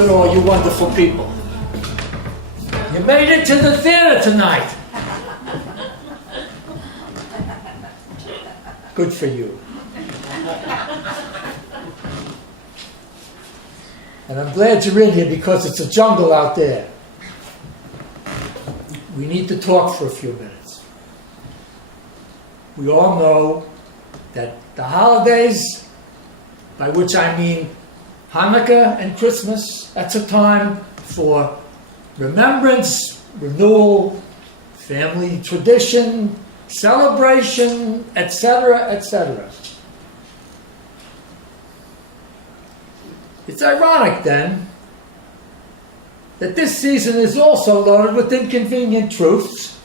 at all you wonderful people. You made it to the theater tonight. Good for you. And I'm glad you're in here because it's a jungle out there. We need to talk for a few minutes. We all know that the holidays, by which I mean Hanukkah and Christmas, that's a time for remembrance, renewal, family tradition, celebration, etc., etc. It's ironic, then, that this season is also loaded with inconvenient truths,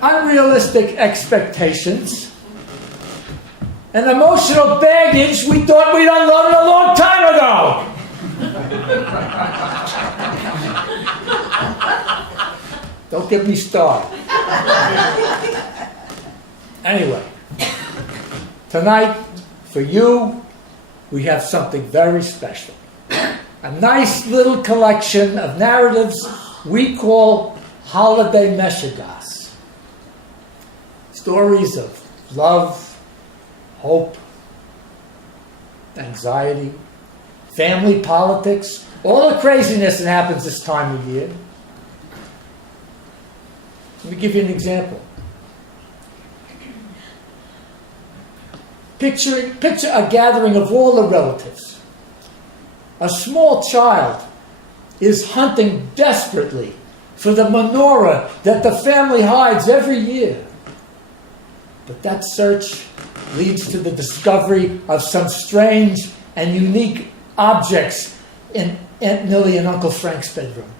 unrealistic expectations, and emotional baggage we thought we'd unloaded a long time ago. Don't get me started. Anyway, tonight, for you, we have something very special. A nice little collection of narratives we call holiday Meshugas. Stories of love, hope, anxiety, family politics, all the craziness that happens this time of year. Let me give you an example. Picture a gathering of all the relatives. A small child is hunting desperately for the menorah that the family hides every year. But that search leads to the discovery of some strange and unique objects in Aunt Millie and Uncle Frank's bedroom.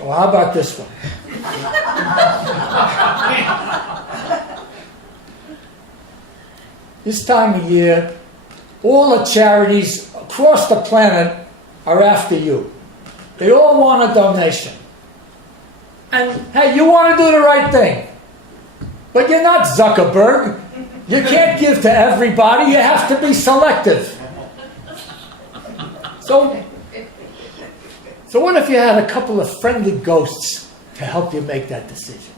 Well, how about this one? This time of year, all the charities across the planet are after you. They all want a donation. And hey, you want to do the right thing. But you're not Zuckerberg. You can't give to everybody. You have to be selective. So what if you had a couple of friendly ghosts to help you make that decision?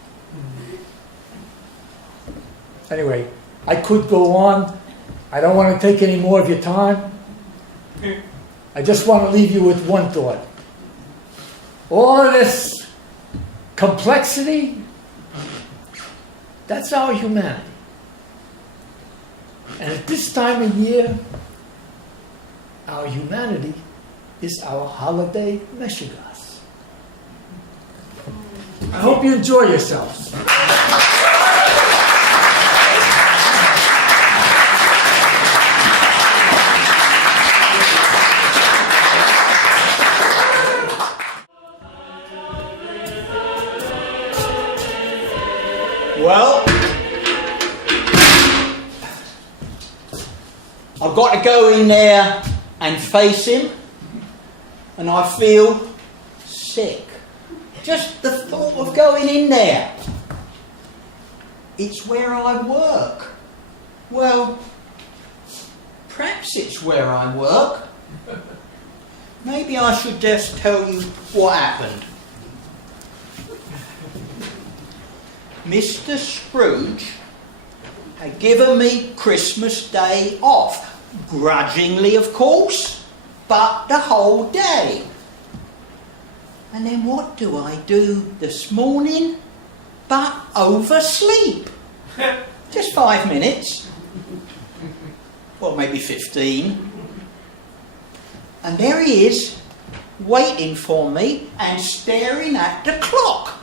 Anyway, I could go on. I don't want to take any more of your time. I just want to leave you with one thought. All of this complexity, that's our humanity. And at this time of year, our humanity is our holiday Meshugas. I hope you enjoy yourselves. Well, I've got to go in there and face him, and I feel sick. Just the thought of going in there. It's where I work. Well, perhaps it's where I work. Maybe I should just tell you what happened. Mr. Scrooge had given me Christmas Day off. Grudgingly, of course, but the whole day. And then what do I do this morning but oversleep? Just 5 minutes. Well, maybe 15. And there he is, waiting for me and staring at the clock.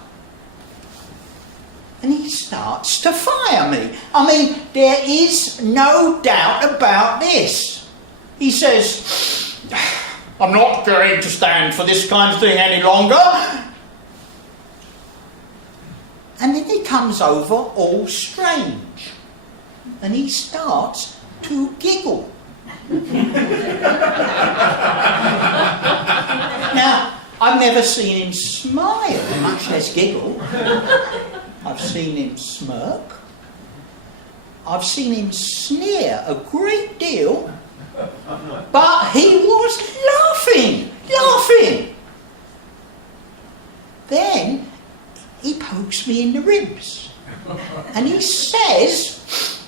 And he starts to fire me. I mean, there is no doubt about this. He says, I'm not going to stand for this kind of thing any longer. And then he comes over all strange. And he starts to giggle. Now, I've never seen him smile, much less giggle. I I've seen him smirk. I've seen him sneer a great deal. But he was laughing. Then he pokes me in the ribs. And he says,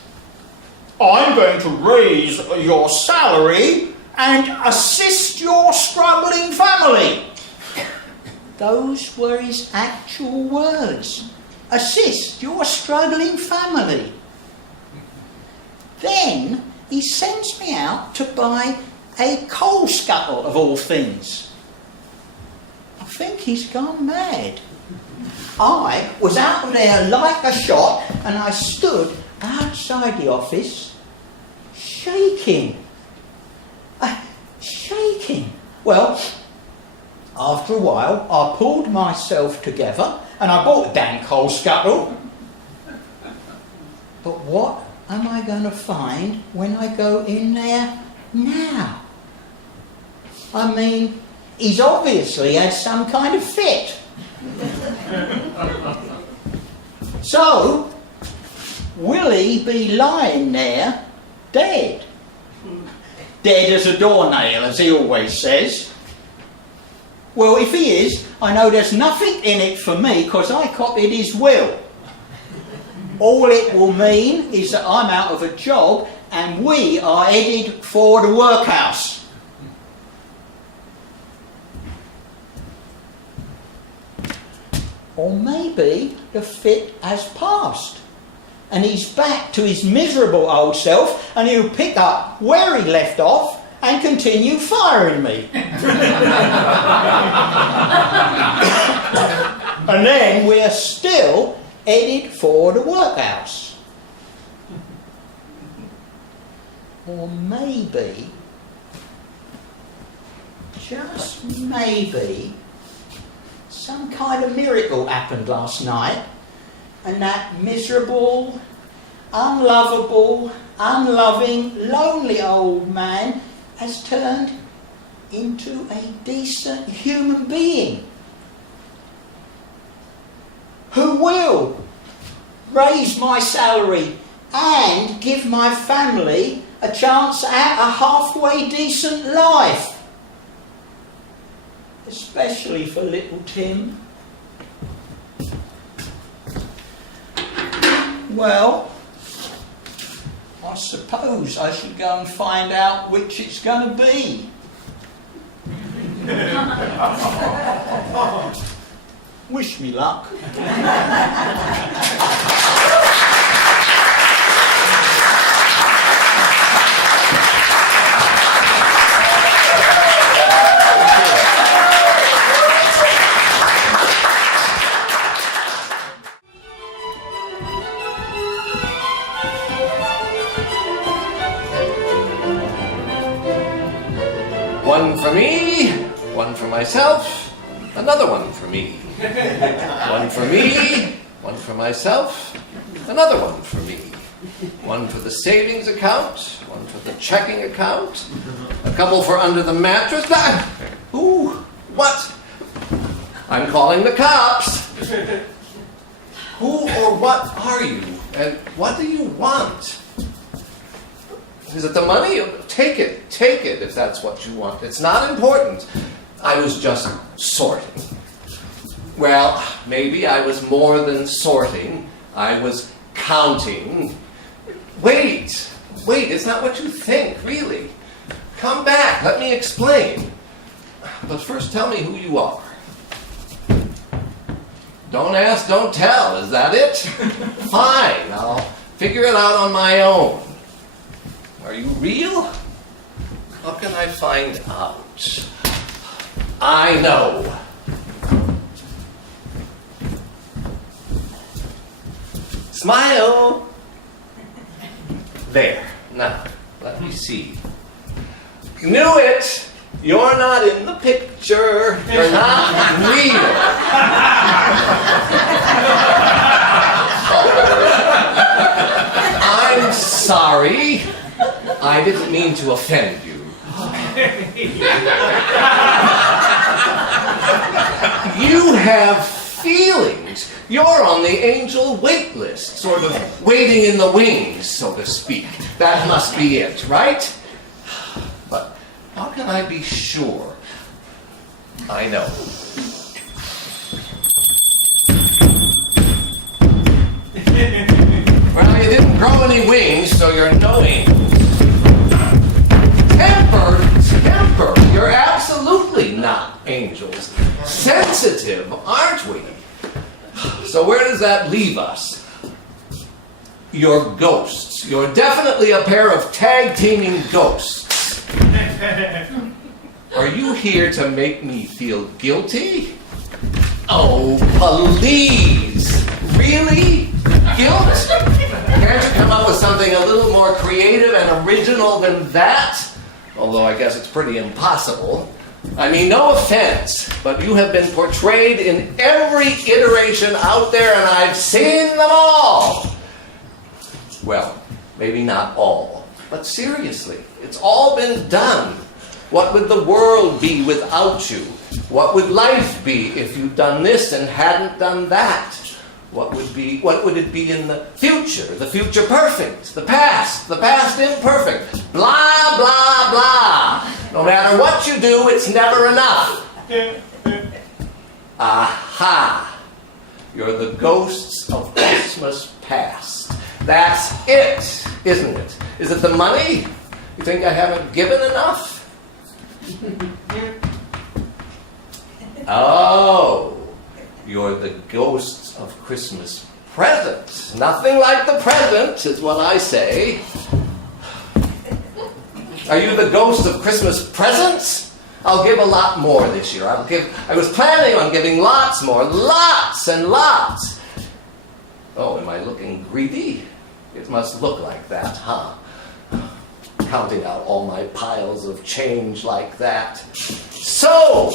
"I'm going to raise your salary and assist your struggling family." Those were his actual words. Assist your struggling family. Then he sends me out to buy a coal scuttle, of all things. I think he's gone mad. I was out there like a shot, and I stood outside the office shaking. Well, after a while, I pulled myself together and I bought the damn coal scuttle. But what am I going to find when I go in there now? I mean, he's obviously had some kind of fit. So, will he be lying there dead? Dead as a doornail, as he always says. Well, if he is, I know there's nothing in it for me because I copied his will. All it will mean is that I'm out of a job and we are headed for the workhouse. Or maybe the fit has passed and he's back to his miserable old self and he'll pick up where he left off and continue firing me. And then we're still headed for the workhouse. Or maybe, just maybe, some kind of miracle happened last night and that miserable, unlovable, unloving, lonely old man has turned into a decent human being who will raise my salary and give my family a chance at a halfway decent life. Especially for little Tim. Well, I suppose I should go and find out which it's going to be. Wish me luck. One for me, one for myself, another one for me. One for me, one for myself, another one for me. One for the savings account, one for the checking account, a couple for under the mattress. Ooh, what? I'm calling the cops. Who or what are you? And what do you want? Is it the money? Take it if that's what you want. It's not important. I was just sorting. Well, maybe I was more than sorting. I was counting. Wait, it's not what you think, really. Come back, let me explain. But first tell me who you are. Don't ask, don't tell, is that it? Fine, I'll figure it out on my own. Are you real? How can I find out? I know. Smile. There. Now, let me see. Knew it. You're not in the picture. You're not real. I'm sorry. I didn't mean to offend you. You have feelings. You're on the angel wait list, sort of waiting in the wings, so to speak. That must be it, right? But how can I be sure? I know. Well, you didn't grow any wings, so you're no angel. Temper, you're absolutely not angels. Sensitive, aren't we? So where does that leave us? You're ghosts. You're definitely a pair of tag-teaming ghosts. Are you here to make me feel guilty? Oh, please. Really? Guilt? Can't you come up with something a little more creative and original than that? Although I guess it's pretty impossible. I mean, no offense, but you have been portrayed in every iteration out there, and I've seen them all. Well, maybe not all, but seriously, it's all been done. What would the world be without you? What would life be if you'd done this and hadn't done that? What would it be in the future? The future perfect, the past imperfect, blah, blah, blah. No matter what you do, it's never enough. Aha! You're the ghosts of Christmas past. That's it, isn't it? Is it the money? You think I haven't given enough? Oh, you're the ghosts of Christmas presents. Nothing like the present, is what I say. Are you the ghost of Christmas presents? I'll give a lot more this year. I was planning on giving lots more. Lots and lots. Oh, am I looking greedy? It must look like that, huh? Counting out all my piles of change like that. So,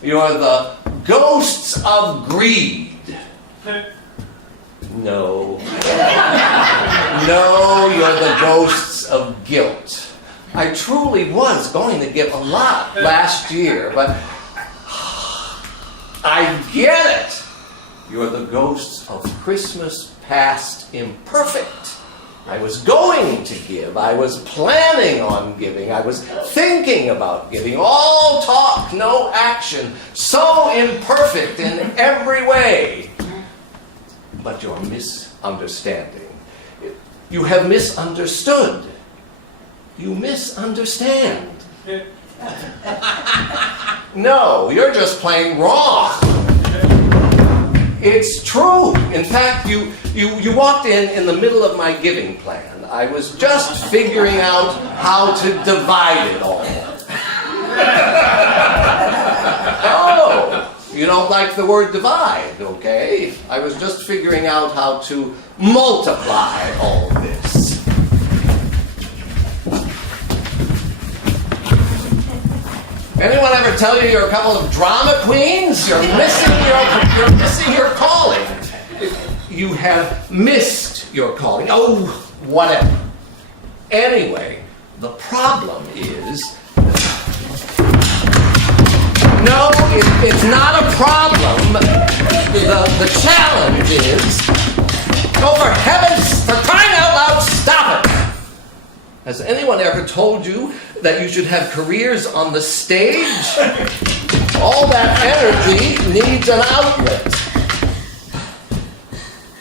you're the ghosts of greed. No. No, you're the ghosts of guilt. I truly was going to give a lot last year, but I get it. You're the ghosts of Christmas past imperfect. I was going to give. I was planning on giving. I was thinking about giving. All talk, no action. So imperfect in every way. But you're misunderstanding. You have misunderstood. You misunderstand. No, you're just plain wrong. It's true. In fact, you walked in the middle of my giving plan. I was just figuring out how to divide it all. Oh, you don't like the word divide, okay? I was just figuring out how to multiply all this. Anyone ever tell you you're a couple of drama queens? You're missing your calling. You have missed your calling. Oh, whatever. Anyway, the problem is... No, it's not a problem. The challenge is... Oh, for heavens, for crying out loud, stop it! Has anyone ever told you that you should have careers on the stage? All that energy needs an outlet.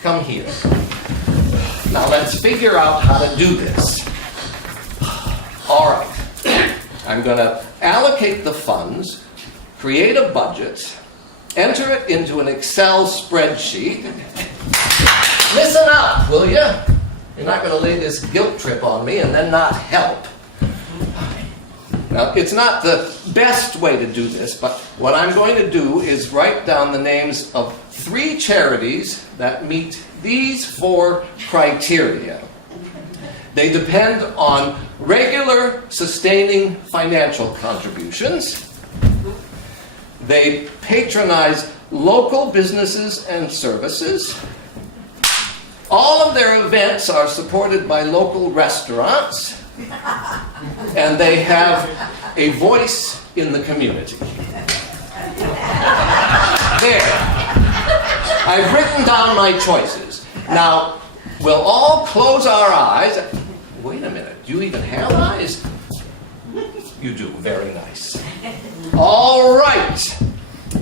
Come here. Now let's figure out how to do this. All right. I'm going to allocate the funds, create a budget, enter it into an Excel spreadsheet. Listen up, will you? You're not going to lay this guilt trip on me and then not help. Now, it's not the best way to do this, but what I'm going to do is write down the names of 3 charities that meet these 4 criteria. They depend on regular, sustaining financial contributions. They patronize local businesses and services. All of their events are supported by local restaurants, and they have a voice in the community. There. I've written down my choices. Now, we'll all close our eyes. Wait a minute, do you even have eyes? You do, very nice. All right.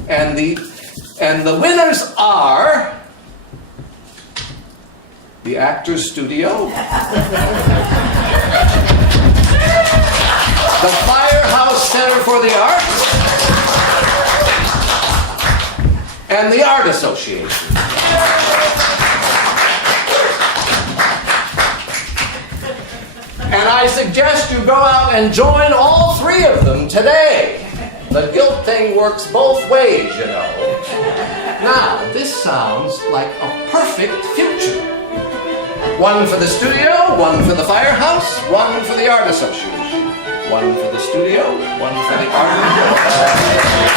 And the winners are the Actors Studio, the Firehouse Center for the Arts, and the Art Association. And I suggest you go out and join all three of them today. The guilt thing works both ways, you know. Now, this sounds like a perfect future. One for the studio, one for the firehouse, one for the art association. One for the studio, one for the art.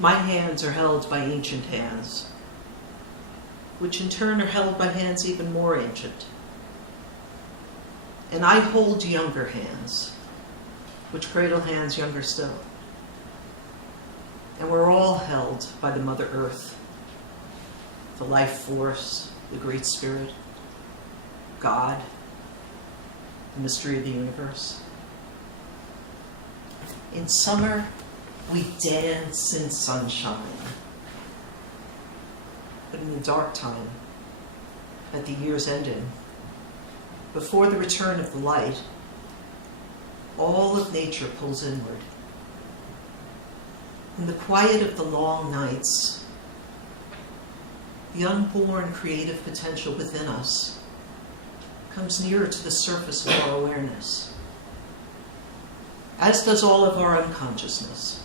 My hands are held by ancient hands, which in turn are held by hands even more ancient. And I hold younger hands, which cradle hands younger still. And we're all held by the Mother Earth, the life force, the Great Spirit, God, the mystery of the universe. In summer, we dance in sunshine. But in the dark time, at the year's ending, before the return of the light, all of nature pulls inward. In the quiet of the long nights, the unborn creative potential within us comes nearer to the surface of our awareness, as does all of our unconsciousness,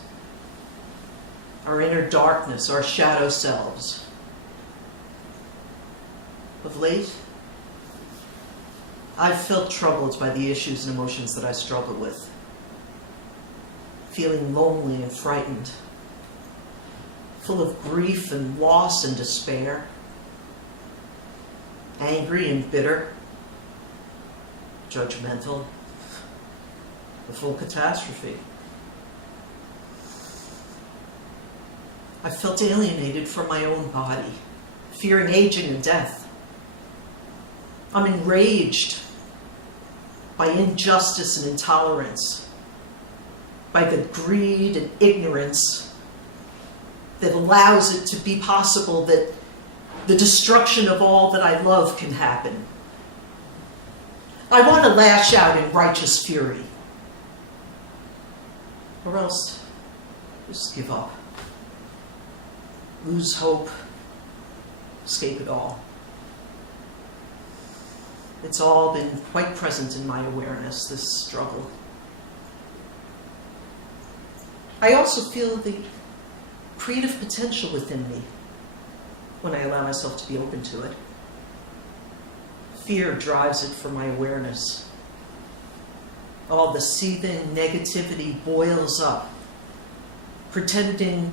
our inner darkness, our shadow selves. Of late, I've felt troubled by the issues and emotions that I struggle with, feeling lonely and frightened, full of grief and loss and despair, angry and bitter, judgmental, a full catastrophe. I felt alienated from my own body, fearing aging and death. I'm enraged by injustice and intolerance, by the greed and ignorance that allows it to be possible that the destruction of all that I love can happen. I want to lash out in righteous fury, or else just give up. lose hope, escape it all. It's all been quite present in my awareness, this struggle. I also feel the creative potential within me when I allow myself to be open to it. Fear drives it from my awareness. All the seething negativity boils up, pretending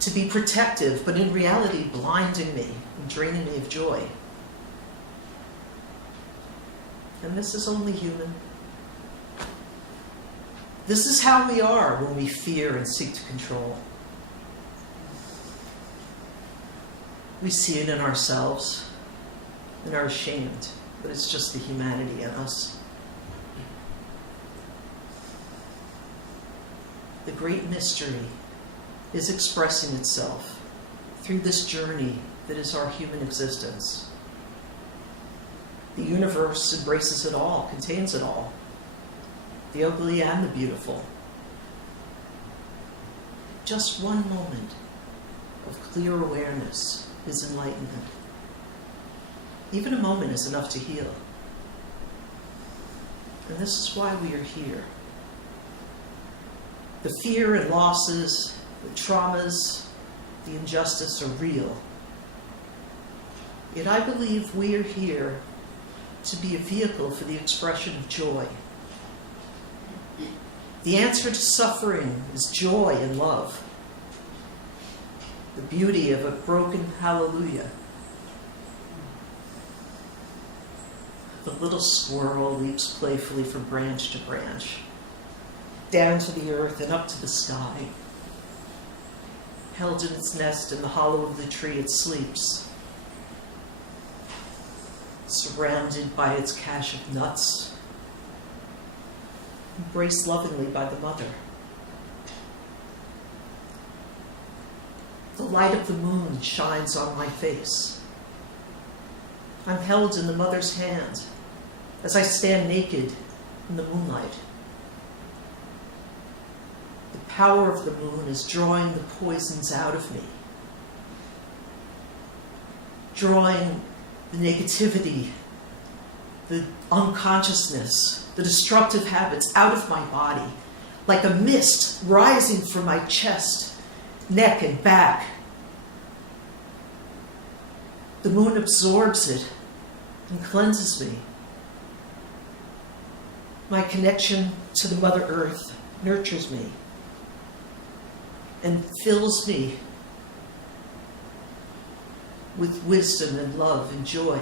to be protective, but in reality blinding me and draining me of joy. And this is only human. This is how we are when we fear and seek to control. We see it in ourselves and are ashamed, but it's just the humanity in us. The great mystery is expressing itself through this journey that is our human existence. The universe embraces it all, contains it all, the ugly and the beautiful. Just one moment of clear awareness is enlightenment. Even a moment is enough to heal. And this is why we are here. The fear and losses, the traumas, the injustice are real. Yet I believe we are here to be a vehicle for the expression of joy. The answer to suffering is joy and love. The beauty of a broken hallelujah. The little squirrel leaps playfully from branch to branch, down to the earth and up to the sky. Held in its nest in the hollow of the tree, it sleeps, surrounded by its cache of nuts, embraced lovingly by the mother. The light of the moon shines on my face. I'm held in the mother's hand as I stand naked in the moonlight. The power of the moon is drawing the poisons out of me, drawing the negativity, the unconsciousness, the destructive habits out of my body, like a mist rising from my chest, neck, and back. The moon absorbs it and cleanses me. My connection to the Mother Earth nurtures me and fills me with wisdom and love and joy.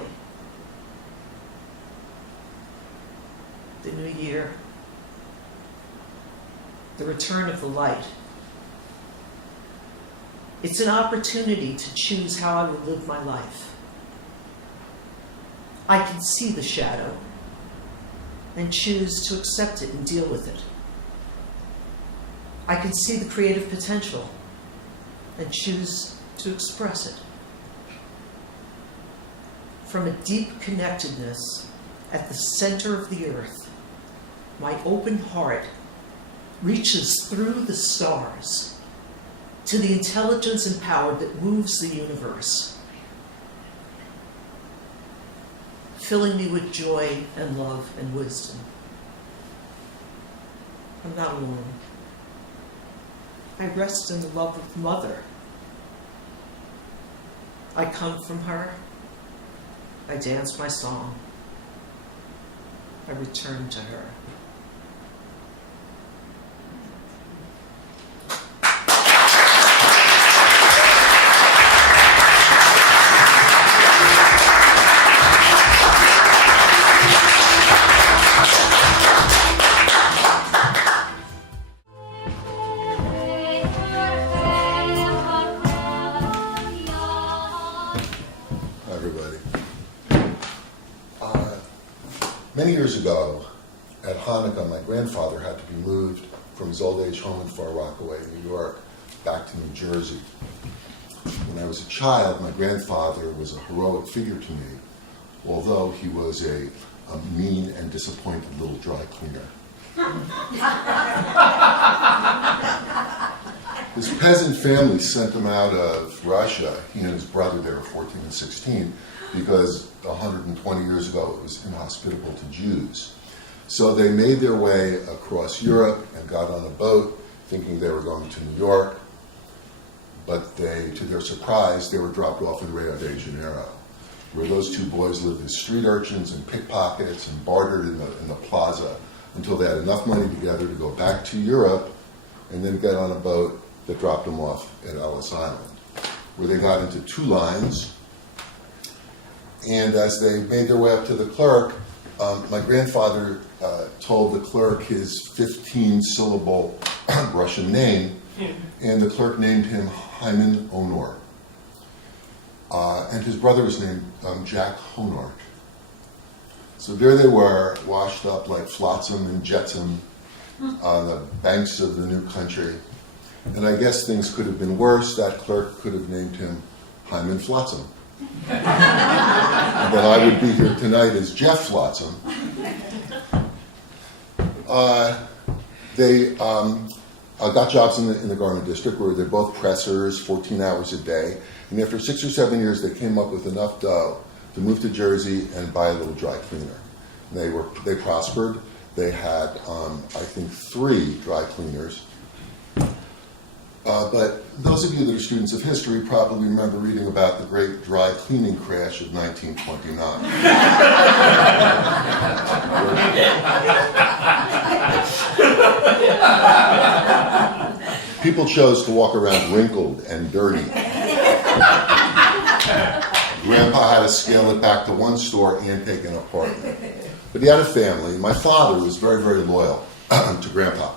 The new year, the return of the light. It's an opportunity to choose how I will live my life. I can see the shadow and choose to accept it and deal with it. I can see the creative potential and choose to express it. From a deep connectedness at the center of the earth, my open heart reaches through the stars to the intelligence and power that moves the universe, filling me with joy and love and wisdom. I'm not alone. I rest in the love of Mother. I come from her. I dance my song. I return to her. Many years ago, at Hanukkah, my grandfather had to be moved from his old age home in Far Rockaway, New York, back to New Jersey. When I was a child, my grandfather was a heroic figure to me, although he was a mean and disappointed little dry cleaner. His peasant family sent him out of Russia, he and his brother, they were 14 and 16, because 120 years ago it was inhospitable to Jews. So they made their way across Europe and got on a boat thinking they were going to New York, but to their surprise, they were dropped off in Rio de Janeiro, where those two boys lived as street urchins and pickpockets and bartered in the plaza until they had enough money together to go back to Europe and then get on a boat that dropped them off at Ellis Island, where they got into two lines. And as they made their way up to the clerk, my grandfather told the clerk his 15-syllable Russian name, and the clerk named him Hyman Honor. And his brother was named Jack Honart. So there they were, washed up like flotsam and jetsam on the banks of the new country. And I guess things could have been worse. That clerk could have named him Hyman Flotsam. But I would be here tonight as Jeff Flotsam. They got jobs in the garment district where they're both pressers, 14 hours a day. And after 6 or 7 years, they came up with enough dough to move to Jersey and buy a little dry cleaner. And they prospered. They had, I think, 3 dry cleaners. But those of you that are students of history probably remember reading about the great dry cleaning crash of 1929. People chose to walk around wrinkled and dirty. Grandpa had to scale it back to one store and take an apartment. But he had a family. My father was very, very loyal to Grandpa.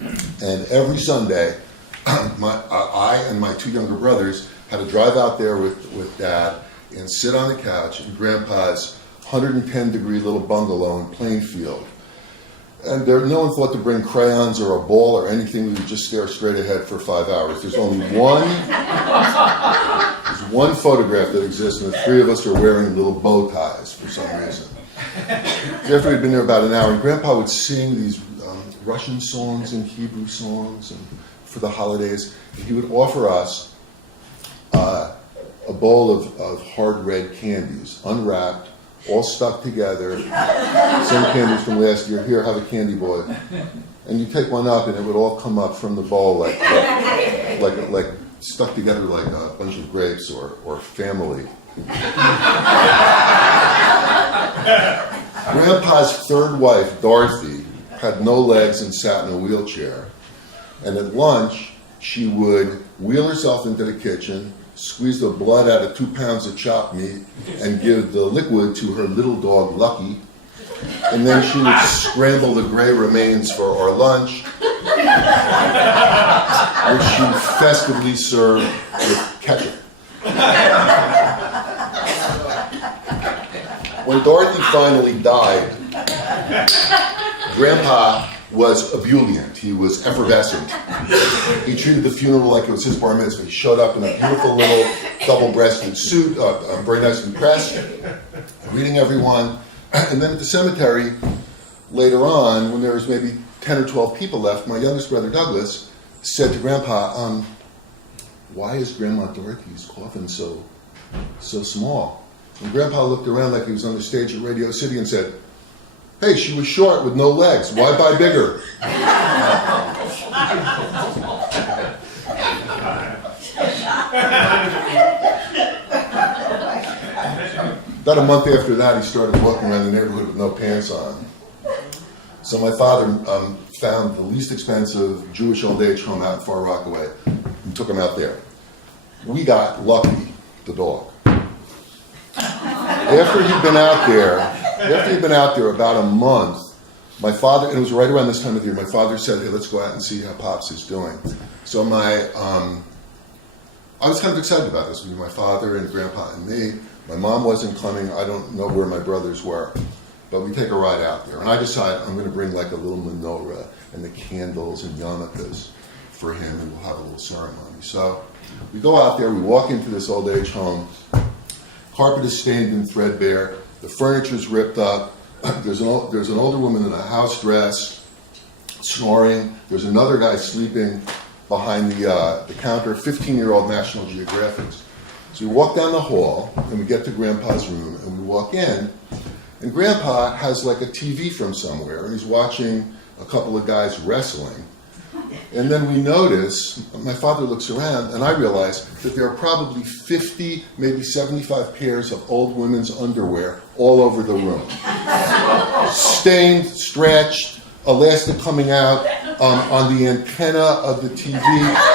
And every Sunday, I and my 2 younger brothers had to drive out there with Dad and sit on the couch in Grandpa's 110-degree little bungalow in Plainfield. And no one thought to bring crayons or a ball or anything. We would just stare straight ahead for 5 hours. There's only one photograph that exists, and the 3 of us are wearing little bow ties for some reason. So after we'd been there about an hour, Grandpa would sing these Russian songs and Hebrew songs and for the holidays. And he would offer us a bowl of hard red candies, unwrapped, all stuck together. Some candies from last year. Here, have a candy, boy. And you take one up, and it would all come up from the bowl like stuck together like a bunch of grapes or family. Grandpa's 3rd wife, Dorothy, had no legs and sat in a wheelchair. And at lunch, she would wheel herself into the kitchen, squeeze the blood out of 2 pounds of chopped meat, and give the liquid to her little dog, Lucky. And then she would scramble the gray remains for our lunch, which she festively served with ketchup. When Dorothy finally died, Grandpa was ebullient. He was effervescent. He treated the funeral like it was his bar mitzvah. He showed up in a beautiful little double-breasted suit, very nicely pressed, greeting everyone. And then at the cemetery, later on, when there was maybe 10 or 12 people left, my youngest brother, Douglas, said to Grandpa, why is Grandma Dorothy's coffin so small? And Grandpa looked around like he was on the stage at Radio City and said, hey, she was short with no legs. Why buy bigger? About a month after that, he started walking around the neighborhood with no pants on. So my father found the least expensive Jewish old age home out in Far Rockaway and took him out there. We got Lucky, the dog. After he'd been out there about a month, my father, and it was right around this time of the year, my father said, hey, let's go out and see how Pops is doing. So I was kind of excited about this. My father and Grandpa and me. My mom wasn't coming. I don't know where my brothers were. But we take a ride out there. And I decide I'm going to bring like a little menorah and the candles and yarmulkes for him, and we'll have a little ceremony. So we go out there. We walk into this old age home. Carpet is stained and threadbare. The furniture's ripped up. There's an older woman in a house dress, snoring. There's another guy sleeping behind the counter, 15-year-old National Geographics. So we walk down the hall, and we get to Grandpa's room, and we walk in, and Grandpa has like a TV from somewhere, and he's watching a couple of guys wrestling. And then we notice, my father looks around, and I realize that there are probably 50, maybe 75 pairs of old women's underwear all over the room. Stained, stretched, elastic coming out on the antenna of the TV,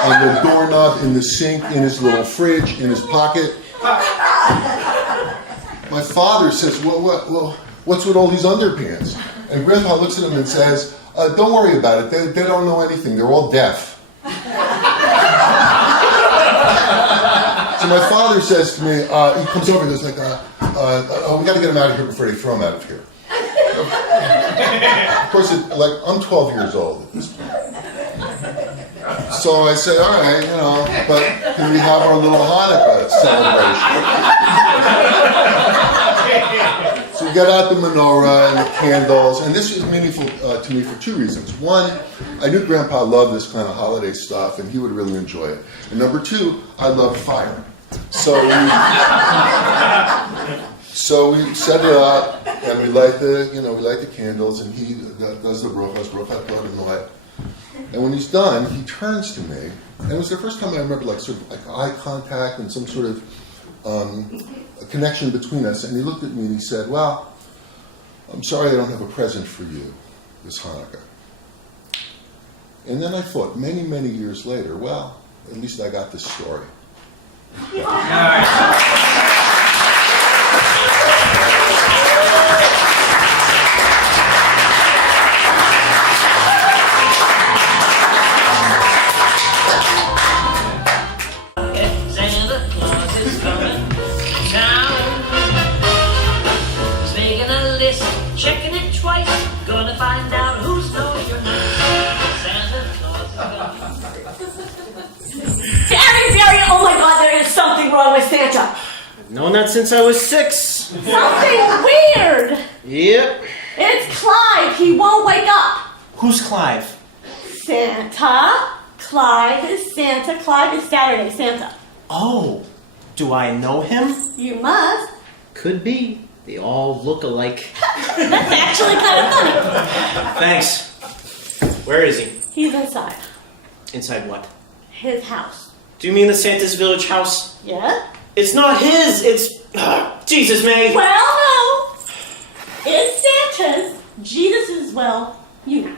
on the doorknob, in the sink, in his little fridge, in his pocket. My father says, well, what's with all these underpants? And Grandpa looks at him and says, don't worry about it. They don't know anything. They're all deaf. So my father says to me, he comes over and goes like, we got to get him out of here before they throw him out of here. Of course, I'm 12 years old at this point. So I say, all right, but can we have our little Hanukkah celebration? So we got out the menorah and the candles, and this was meaningful to me for two reasons. One, I knew Grandpa loved this kind of holiday stuff, and he would really enjoy it. And number two, I loved fire. So we set it up, and we light the candles, and he does the brachas Kodesh. And when he's done, he turns to me, and it was the first time I remember sort of eye contact and some sort of a connection between us. And he looked at me and he said, "Well, I'm sorry I don't have a present for you this Hanukkah." And then I thought, many, many years later, well, at least I got this story. Santa Claus is coming to town. He's making a list, checking it twice, gonna find out who stole your house. Santa Claus is coming. Barry, oh my God, there is something wrong with Santa. I've known that since I was 6. Something weird. Yep. It's Clive. He won't wake up. Who's Clive? Santa. Clive is Santa. Clive is Saturday Santa. Oh, do I know him? You must. Could be. They all look alike. That's actually kind of funny. Thanks. Where is he? He's inside. Inside what? His house. Do you mean the Santa's Village house? Yeah? It's not his, it's... Jesus, May! Well, no. It's Santa's. Jesus is, well, you know.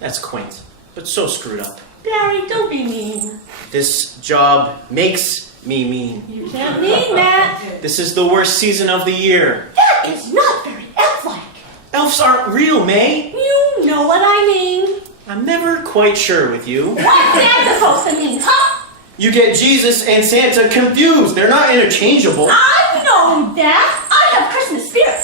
That's quaint, but so screwed up. Barry, don't be mean. This job makes me mean. You can't mean that. This is the worst season of the year. That is not very elf-like. Elves aren't real, May. You know what I mean. I'm never quite sure with you. What's that supposed to mean, huh? You get Jesus and Santa confused. They're not interchangeable. I know that. I have Christmas spirit.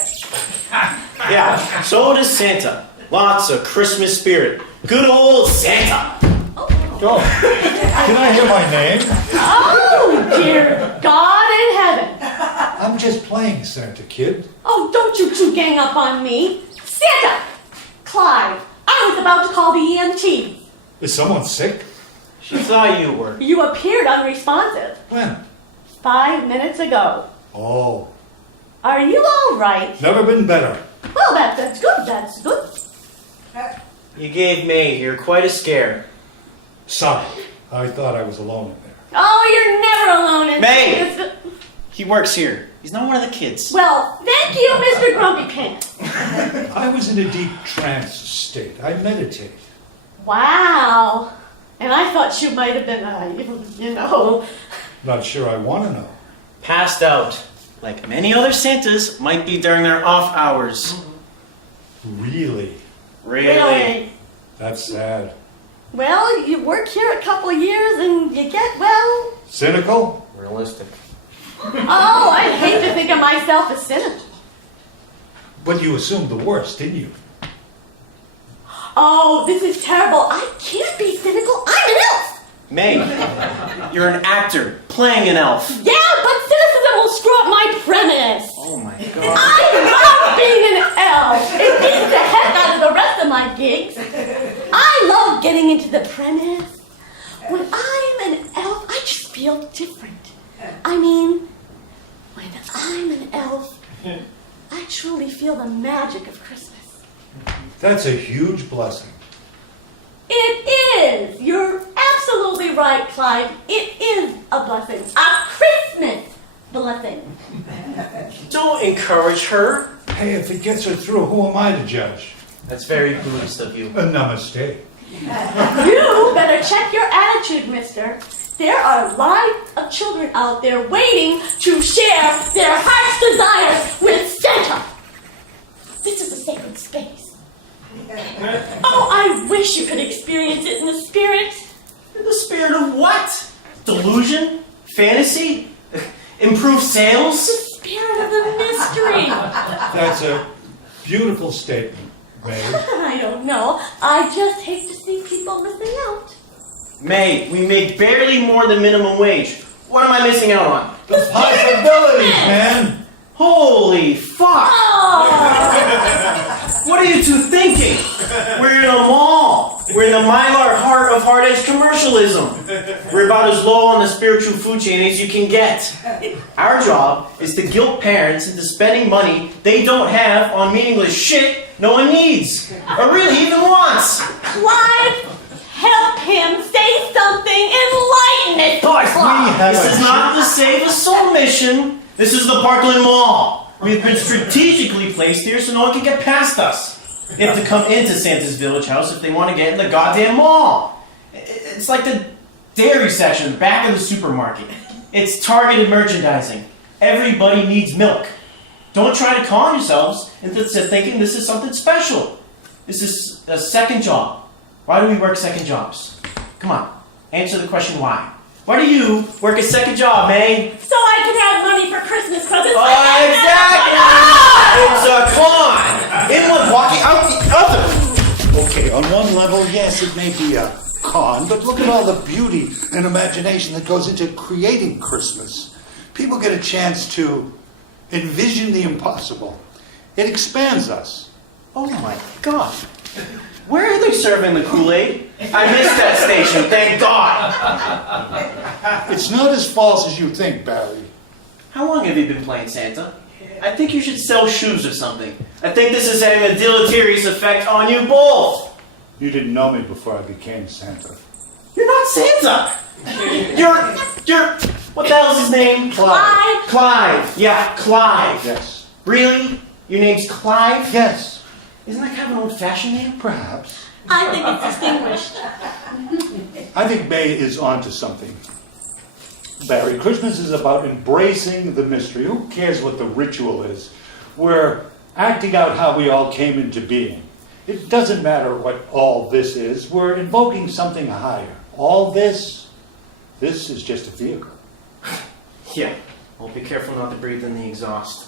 Yeah, so does Santa. Lots of Christmas spirit. Good old Santa. Oh, can I hear my name? Oh, dear God in heaven. I'm just playing, Santa Kid. Oh, don't you two gang up on me. Santa! Clive, I was about to call the EMT. Is someone sick? She thought you were. You appeared unresponsive. When? 5 minutes ago. Oh, Are you all right? never been better. Well, that's good. That's good. You gave May here quite a scare. Sorry, I thought I was alone in there. Oh, you're never alone in May! this. He works here. He's not one of the kids. Well, thank you, Mr. Grumpy Pants. I was in a deep trance state. I meditate. Wow. And I thought you might have been, Not sure I want to know. Passed out. Like many other Santas might be during their off hours. Really? Really? That's sad. Well, you work here a couple of years and you get, well... Cynical? Realistic. Oh, I hate to think of myself as cynical. But you assumed the worst, didn't you? Oh, this is terrible. I can't be cynical. I'm an elf. May, you're an actor playing an elf. Yeah, but cynicism will screw up my premise. Oh my god. I love being an elf. It beats the heck out of the rest of my gigs. I love getting into the premise, When I'm an elf, I just feel different. I mean, when I'm an elf, I truly feel the magic of Christmas. That's a huge blessing. It is! You're absolutely right, Clyde. It is a blessing. A Christmas blessing. Don't encourage her. Hey, if it gets her through, who am I to judge? That's very Buddhist of you. Namaste. You better check your attitude, mister. There are lots of children out there waiting to share their heart's desires with Santa. This is a sacred space. Oh, I wish you could experience it in the spirit. In the spirit of what? Delusion? Fantasy? Improved sales? The spirit of the mystery. That's a beautiful statement, May. I don't know. I just hate to see people missing out. May, we make barely more than minimum wage. What am I missing out on? The possibilities, man. Holy fuck! Oh. What are you two thinking? We're in a mall. We're in the Mylar heart of hard-edge commercialism. We're about as low on the spiritual food chain as you can get. Our job is to guilt parents into spending money they don't have on meaningless shit no one needs or really even wants. Clyde, help him say something enlightened. This is not the Save a Soul mission. This is the Parkland Mall. We've been strategically placed here so no one can get past us. They have to come into Santa's village house if they want to get in the goddamn mall. It's like the dairy section back of the supermarket. It's targeted merchandising. Everybody needs milk. Don't try to con yourselves into thinking this is something special. This is a second job. Why do we work second jobs? Come on, answer the question why. Why do you work a second job, May? So I can have money for Christmas presents. Exactly! It's a con! Anyone walking out the other! Okay, on one level, yes, it may be a con, but look at all the beauty and imagination that goes into creating Christmas. People get a chance to envision the impossible. It expands us. Oh my god. Where are they serving the Kool-Aid? I missed that station, thank God! It's not as false as you think, Barry. How long have you been playing Santa? I think you should sell shoes or something. I think this is having a deleterious effect on you both. You didn't know me before I became Santa. You're not Santa! You're, what the hell's his name? Clive. Clive, yeah, Clive. Yes. Really? Your name's Clive? Yes. Isn't that kind of an old-fashioned name? Perhaps. I think it's distinguished. I think May is onto something. Barry, Christmas is about embracing the mystery. Who cares what the ritual is? We're acting out how we all came into being. It doesn't matter what all this is. We're invoking something higher. All this is just a vehicle. Yeah. Well, be careful not to breathe in the exhaust.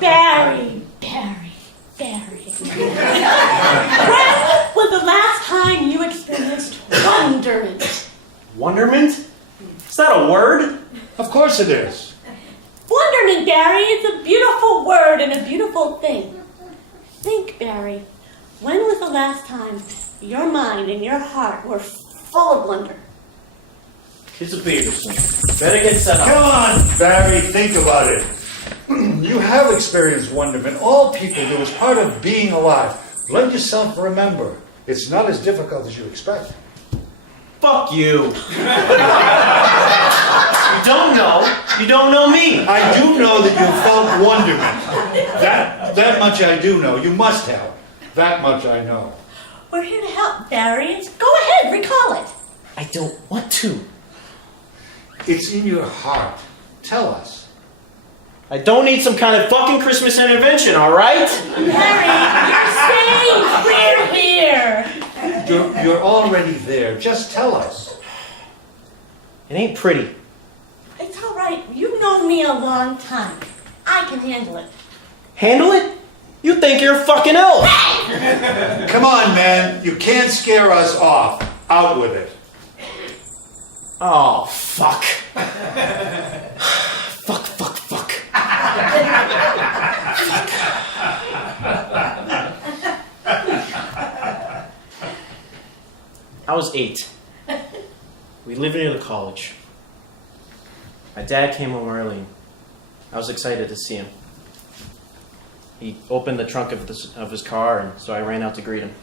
Barry. When was the last time you experienced wonderment? Wonderment? Is that a word? Of course it is. Wonderment, Barry, it's a beautiful word and a beautiful thing. Think, Barry, when was the last time your mind and your heart were full of wonder? It's a Peterson. Better get set up. Come on, Barry, think about it. You have experienced wonderment. All people do. It's part of being alive. Let yourself remember. It's not as difficult as you expect. Fuck you. You don't know me. I do know that you felt wonderment. That much I do know. You must have. That much I know. We're here to help, Barry. Go ahead, recall it. I don't want to. It's in your heart. Tell us. I don't need some kind of fucking Christmas intervention, all right? Barry, you're saying we're here. You're already there. Just tell us. It ain't pretty. It's all right. You've known me a long time. I can handle it. Handle it? You think you're a fucking elf. Come on, man. You can't scare us off. Out with it. Oh, fuck. Fuck. I was 8. We live near the college. My dad came home early, and I was excited to see him. He opened the trunk of his car, and so I ran out to greet him.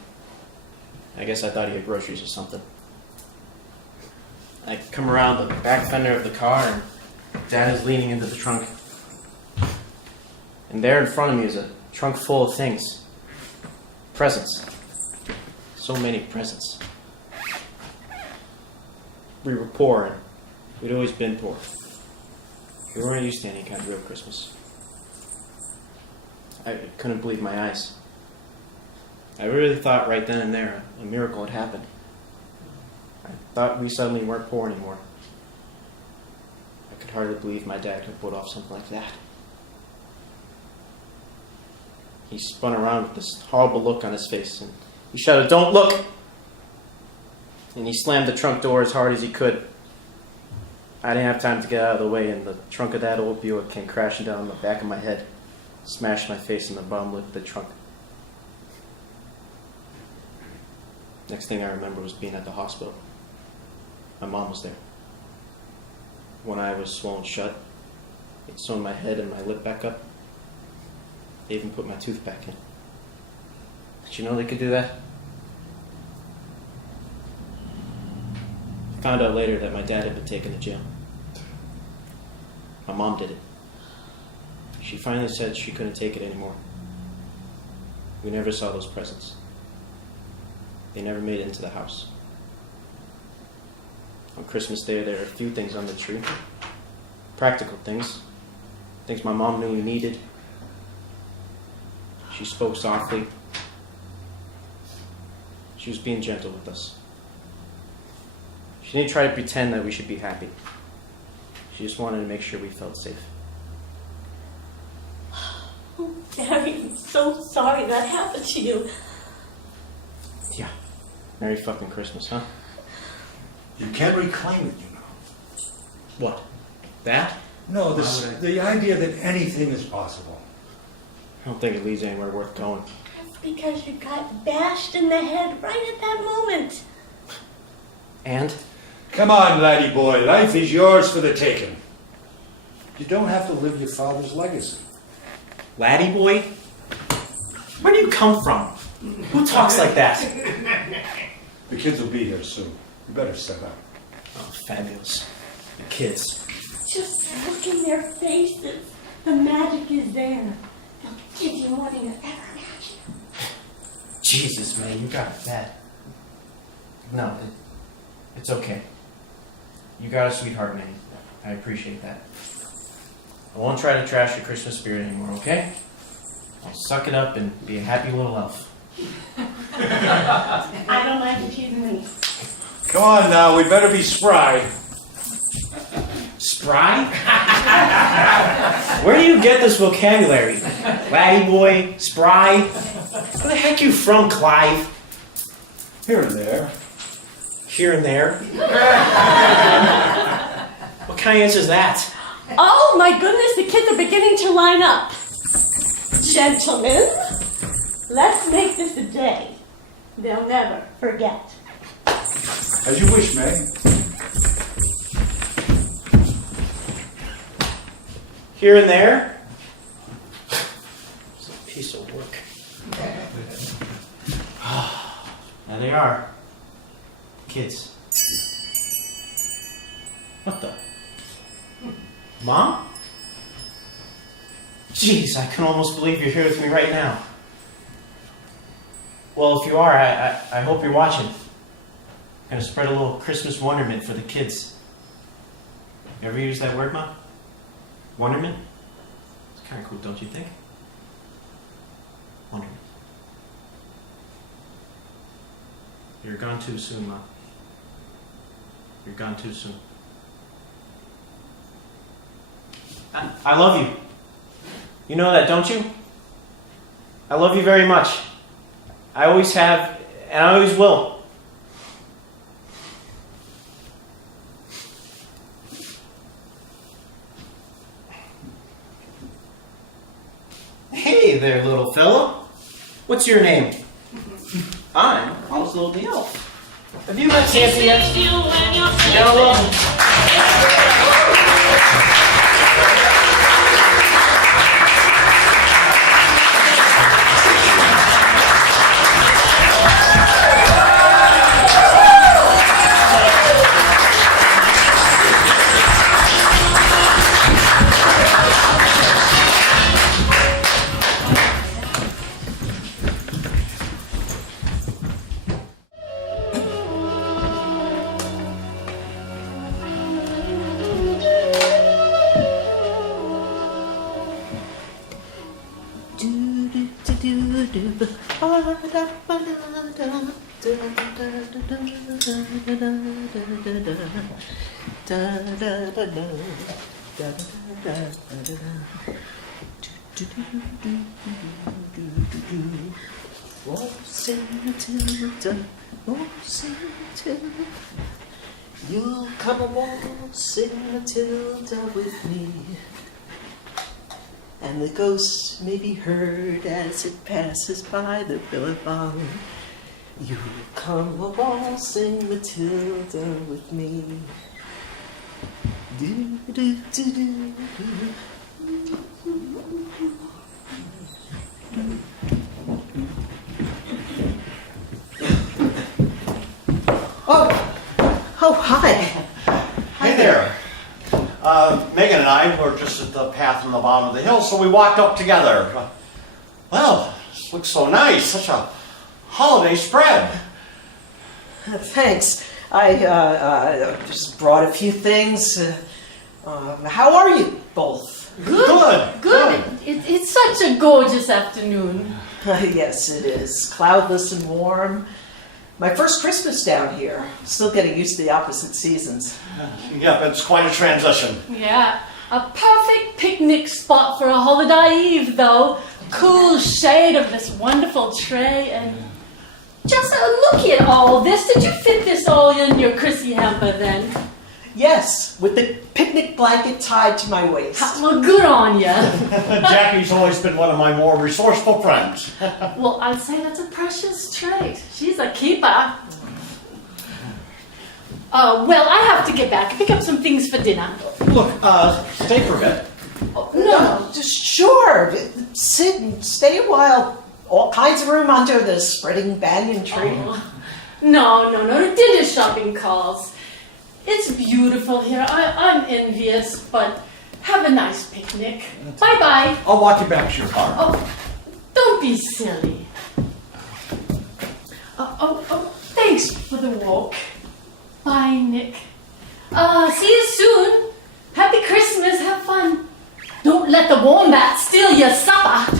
I guess I thought he had groceries or something. I come around the back fender of the car, and Dad is leaning into the trunk. And there in front of me is a trunk full of things. Presents. So many presents. We were poor, and we'd always been poor. We weren't used to any kind of real Christmas. I couldn't believe my eyes. I really thought right then and there a miracle had happened. I thought we suddenly weren't poor anymore. I could hardly believe my dad could pull off something like that. He spun around with this horrible look on his face, and he shouted, "Don't look!" And he slammed the trunk door as hard as he could. I didn't have time to get out of the way, and the trunk of that old Buick came crashing down the back of my head, smashed my face in the bottom lip of the trunk. Next thing I remember was being at the hospital. My mom was there. One eye was swollen shut. They'd sewn my head and my lip back up. They even put my tooth back in. Did you know they could do that? I found out later that my dad had been taken to jail. My mom did it. She finally said she couldn't take it anymore. We never saw those presents. They never made it into the house. On Christmas Day, there are a few things on the tree. Practical things. Things my mom knew we needed. She spoke softly. She was being gentle with us. She didn't try to pretend that we should be happy. She just wanted to make sure we felt safe. Oh, Barry, I'm so sorry that happened to you. Yeah. Merry fucking Christmas, huh? You can reclaim it, you know. What? That? No, the idea that anything is possible. I don't think it leads anywhere worth going. That's because you got bashed in the head right at that moment. And? Come on, laddie boy, life is yours for the taking. You don't have to live your father's legacy. Laddie boy? Where do you come from? Who talks like that? The kids will be here soon. You better set up. Oh, fabulous. The kids. Just look in their faces. The magic is there. They'll give you more than you ever imagined. Jesus, man, you got it bad. No, it's okay. You got a sweetheart, man. I appreciate that. I won't try to trash your Christmas spirit anymore, okay? I'll suck it up and be a happy little elf. I don't like to tease me. Come on now, we better be spry. Spry? Where do you get this vocabulary? Laddie boy, spry? Where the heck you from, Clive? Here and there. Here and there? What kind of answer is that? Oh my goodness, the kids are beginning to line up. Gentlemen, let's make this a day they'll never forget. As you wish, May. Here and there? It's a piece of work. There they are. Kids. What the? Mom? Jeez, I can almost believe you're here with me right now. Well, if you are, I hope you're watching. I'm going to spread a little Christmas wonderment for the kids. You ever use that word, Mom? Wonderment? It's kind of cool, don't you think? Wonderment. You're gone too soon, Mom. You're gone too soon. I love you. You know that, don't you? I love you very much. I always have, and I always will. Hey there, little fellow. What's your name? I'm Oswald the Elf. Have you met Santa yet? Saves you when you're Get along. You'll come along, sing Matilda with me, and the ghost may be heard as it passes by the billabong. You'll come along, sing Matilda with me. Do, do, do, do, do. Oh, hi. Hey there. Megan and I were just at the path on the bottom of the hill, so we walked up together. Well, this looks so nice. Such a holiday spread. Thanks. I just brought a few things. How are you both? Good. It's such a gorgeous afternoon. Yes, it is. Cloudless and warm. My first Christmas down here. Still getting used to the opposite seasons. Yep, it's quite a transition. Yeah, a perfect picnic spot for a holiday eve, though. Cool shade of this wonderful tray, and just look at all this. Did you fit this all in your Chrissy hamper then? Yes, with the picnic blanket tied to my waist. Well, good on ya. Jackie's always been one of my more resourceful friends. Well, I'd say that's a precious trait. She's a keeper. Well, I have to get back. Pick up some things for dinner. Look, stay for a bit. No. Just sure. Sit and stay a while. All kinds of room under the spreading banyan tree. No. The dinner shopping calls. It's beautiful here. I'm envious, but have a nice picnic. Bye-bye. I'll walk you back to your car. Oh, don't be silly. Thanks for the walk. Bye, Nick. See you soon. Happy Christmas. Have fun. Don't let the wombat steal your supper.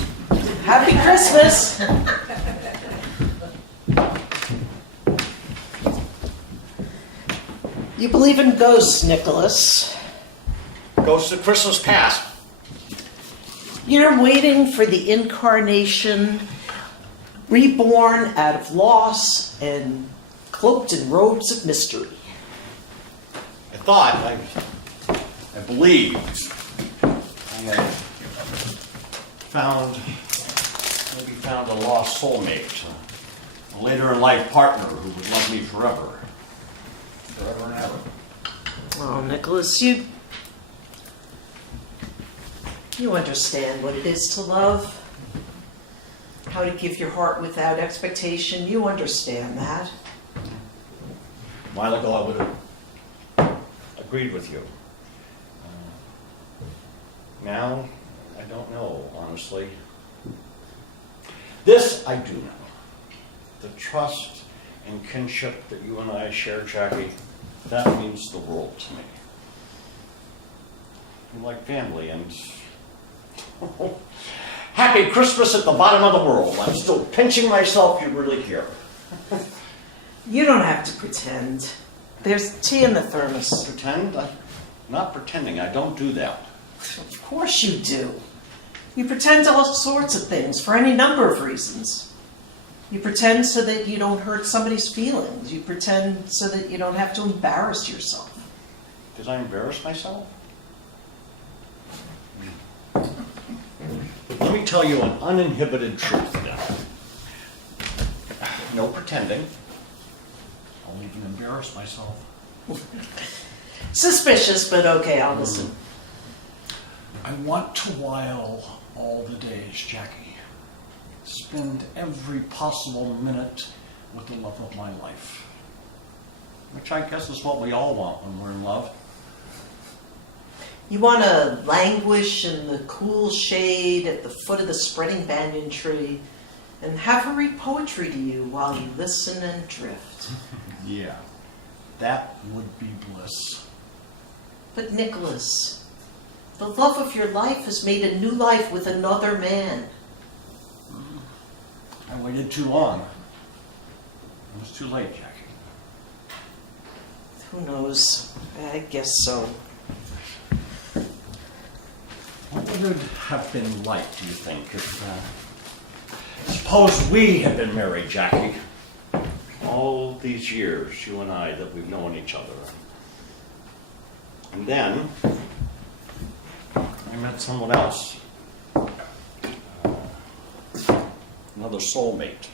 Happy Christmas. You believe in ghosts, Nicholas. Ghosts of Christmas past. You're waiting for the incarnation, reborn out of loss and cloaked in robes of mystery. I believed I had found a lost soulmate, a later in life partner who would love me forever and ever. Oh, Nicholas, you understand what it is to love, how to give your heart without expectation. You understand that. A while ago, I would have agreed with you. Now, I don't know, honestly. This I do know. The trust and kinship that you and I share, Jackie, that means the world to me. You're like family, and happy Christmas at the bottom of the world. I'm still pinching myself, you really care. You don't have to pretend. There's tea in the thermos. Pretend? I'm not pretending. I don't do that. Of course you do. You pretend all sorts of things for any number of reasons. You pretend so that you don't hurt somebody's feelings. You pretend so that you don't have to embarrass yourself. Did I embarrass myself? Let me tell you an uninhibited truth now. No pretending. even embarrass myself. Suspicious, but okay, I'll listen. I want to while all the days, Jackie. Spend every possible minute with the love of my life. Which I guess is what we all want when we're in love. You want to languish in the cool shade at the foot of the spreading banyan tree and have her read poetry to you while you listen and drift. Yeah, that would be bliss. But Nicholas, the love of your life has made a new life with another man. I waited too long. It was too late, Jackie. Who knows? I guess so. What would it have been like, do you think, if, suppose we had been married, Jackie? All these years, you and I, that we've known each other. And then, I met someone else. Another soulmate.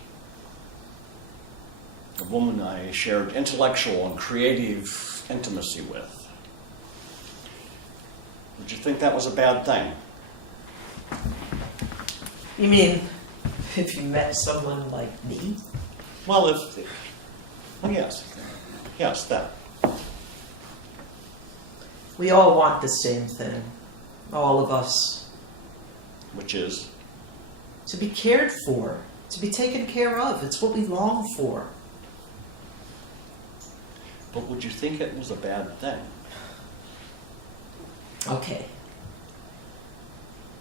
A woman I shared intellectual and creative intimacy with. Would you think that was a bad thing? You mean if you met someone like me? Well, yes, that. We all want the same thing. All of us. Which is? To be cared for. To be taken care of. It's what we long for. But would you think it was a bad thing? Okay.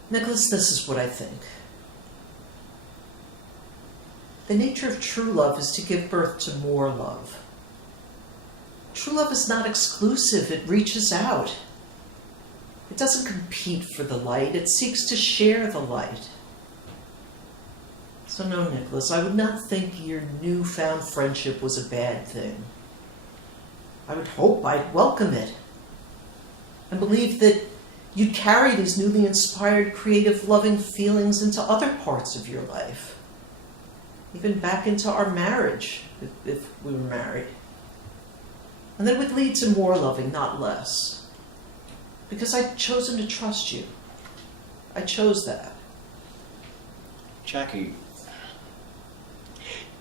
Nicholas, this is what I think. The nature of true love is to give birth to more love. True love is not exclusive, it reaches out. It doesn't compete for the light, it seeks to share the light. So no, Nicholas, I would not think your newfound friendship was a bad thing. I would hope I'd welcome it. And believe that you'd carry these newly inspired, creative, loving feelings into other parts of your life. Even back into our marriage, if we were married. And that would lead to more loving, not less. Because I'd chosen to trust you. I chose that. Jackie,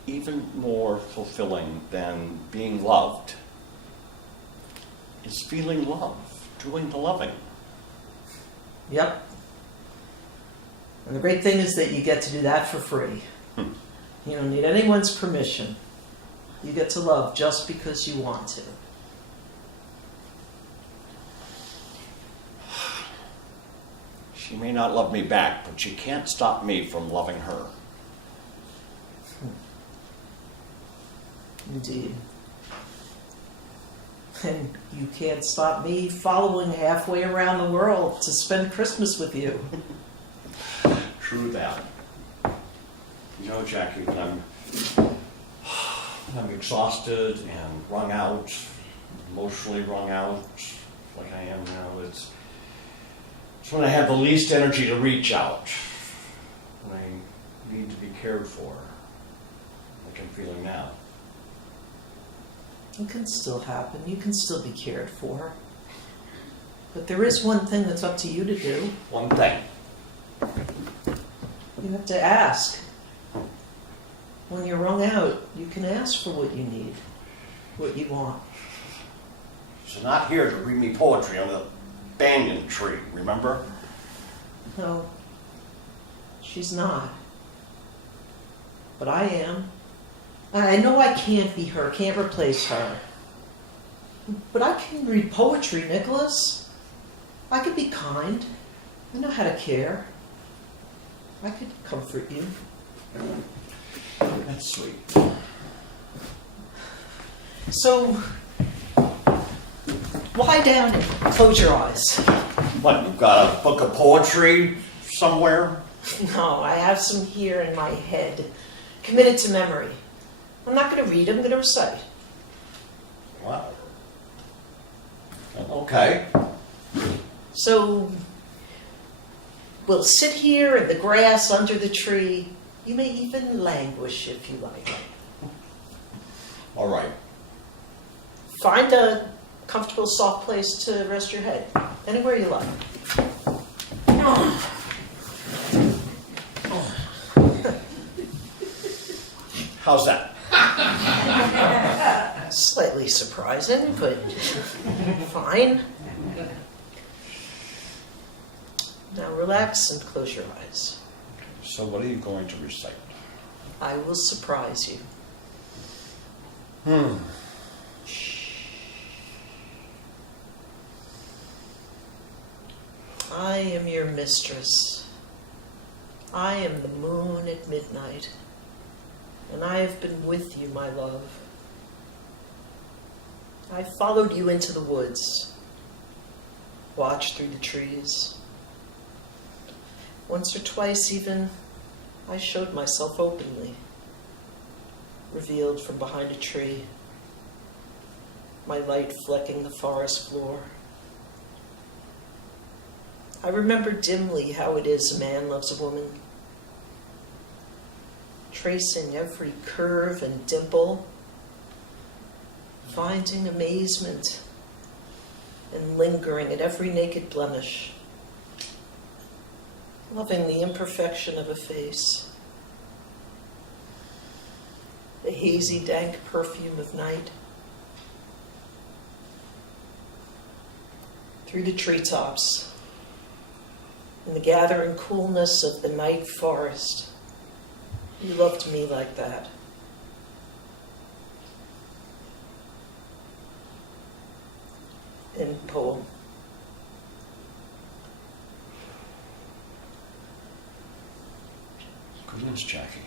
even more fulfilling than being loved is feeling love, doing the loving. Yep. And the great thing is that you get to do that for free. You don't need anyone's permission. You get to love just because you want to. She may not love me back, but she can't stop me from loving her. Indeed. And you can't stop me following halfway around the world to spend Christmas with you. True that. You know, Jackie, when I'm exhausted and wrung out, emotionally wrung out, like I am now, it's when I have the least energy to reach out, when I need to be cared for, like I'm feeling now. It can still happen. You can still be cared for. But there is one thing that's up to you to do. One thing. You have to ask. When you're wrung out, you can ask for what you need, what you want. She's not here to read me poetry on the banyan tree, remember? No, she's not. But I am. I know I can't be her, can't replace her. But I can read poetry, Nicholas. I could be kind. I know how to care. I could comfort you. That's sweet. So, lie down and close your eyes. What, you've got a book of poetry somewhere? No, I have some here in my head, committed to memory. I'm not going to read, I'm going to recite. Wow. Okay. So, we'll sit here in the grass under the tree. You may even languish if you like. All right. Find a comfortable, soft place to rest your head. Anywhere you like. How's that? Slightly surprising, but fine. Now relax and close your eyes. So what are you going to recite? I will surprise you. I am your mistress. I am the moon at midnight, and I have been with you, my love. I followed you into the woods, watched through the trees. Once or twice even, I showed myself openly, revealed from behind a tree, my light flecking the forest floor. I remember dimly how it is a man loves a woman, tracing every curve and dimple, finding amazement and lingering at every naked blemish, loving the imperfection of a face, the hazy, dank perfume of night. Through the treetops, in the gathering coolness of the night forest, you loved me like that. End poem. Goodness, Jackie.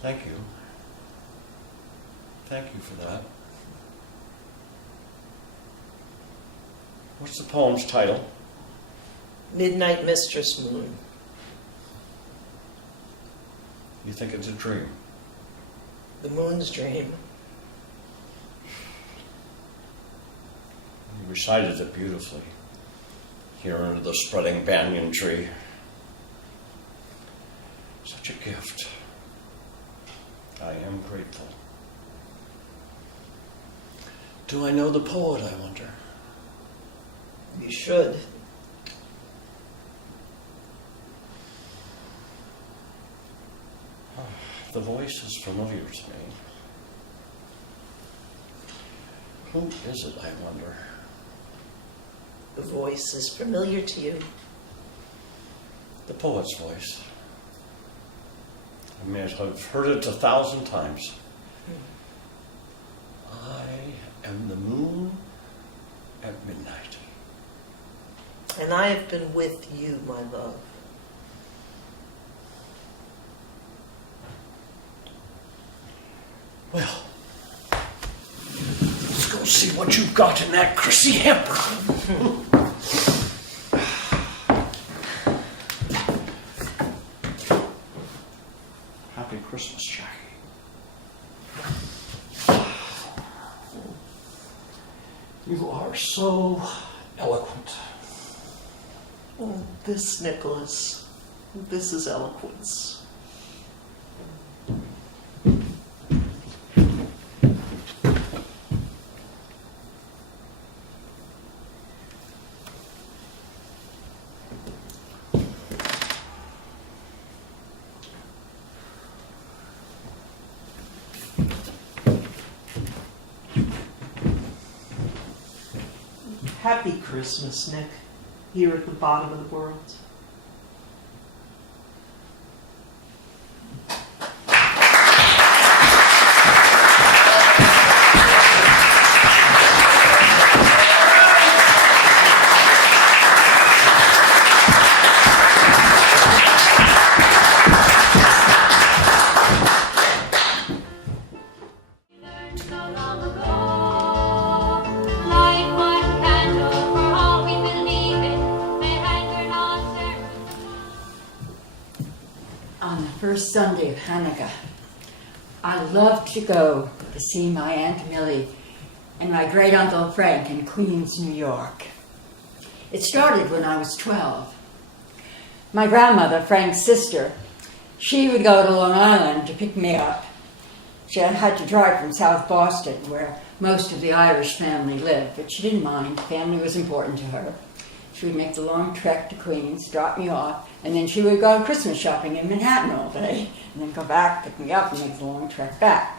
Thank you. Thank you for that. What's the poem's title? Midnight Mistress Moon. You think it's a dream? The moon's dream. You recited it beautifully, here under the spreading banyan tree. Such a gift. I am grateful. Do I know the poet, I wonder? You should. The voice is familiar to me. Who is it, I wonder? The voice is familiar to you. The poet's voice. I may have heard it 1,000 times. I am the moon at midnight. And I have been with you, my love. Well, let's go see what you've got in that Chrissy hamper. Happy Christmas, Jackie. You are so eloquent. Oh, this, Nicholas, this is eloquence. Happy Christmas, Nick, here at the bottom of the world. So long ago, light one candle for all we believe in. May hunger not serve. On the first Sunday of Hanukkah, I loved to go to see my Aunt Millie and my great uncle Frank in Queens, New York. It started when I was 12. My grandmother, Frank's sister, she would go to Long Island to pick me up. She had to drive from South Boston, where most of the Irish family lived, but she didn't mind. Family was important to her. She would make the long trek to Queens, drop me off, and then she would go Christmas shopping in Manhattan all day, and then go back, pick me up, and make the long trek back.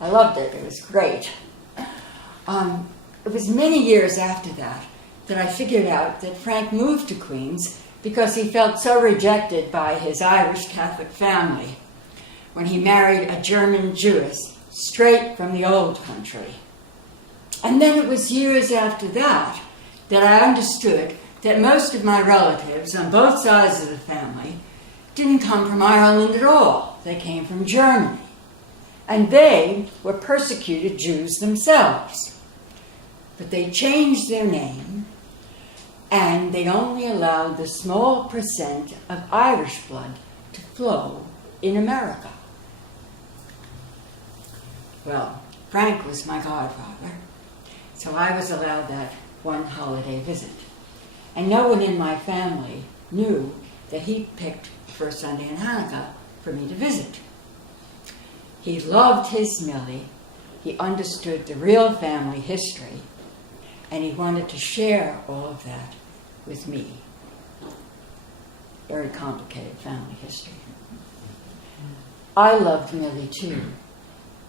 I loved it. It was great. It was many years after that I figured out that Frank moved to Queens because he felt so rejected by his Irish Catholic family when he married a German Jewess straight from the old country. And then it was years after that I understood that most of my relatives on both sides of the family didn't come from Ireland at all. They came from Germany. And they were persecuted Jews themselves. But they changed their name, and they only allowed the small percent of Irish blood to flow in America. Well, Frank was my godfather, so I was allowed that one holiday visit. And no one in my family knew that he picked the first Sunday in Hanukkah for me to visit. He loved his Millie, he understood the real family history, and he wanted to share all of that with me. Very complicated family history. I loved Millie too,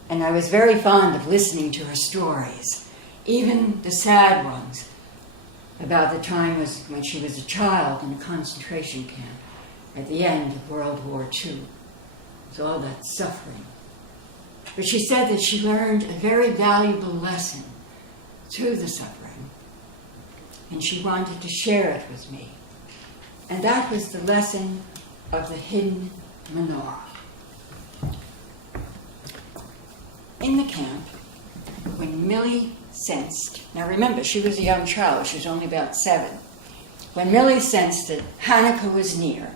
and I was very fond of listening to her stories, even the sad ones, about the time when she was a child in a concentration camp at the end of World War II. With all that suffering. But she said that she learned a very valuable lesson through the suffering, and she wanted to share it with me. And that was the lesson of the hidden menorah. In the camp, when Millie sensed, now remember, she was a young child, she was only about 7. When Millie sensed that Hanukkah was near,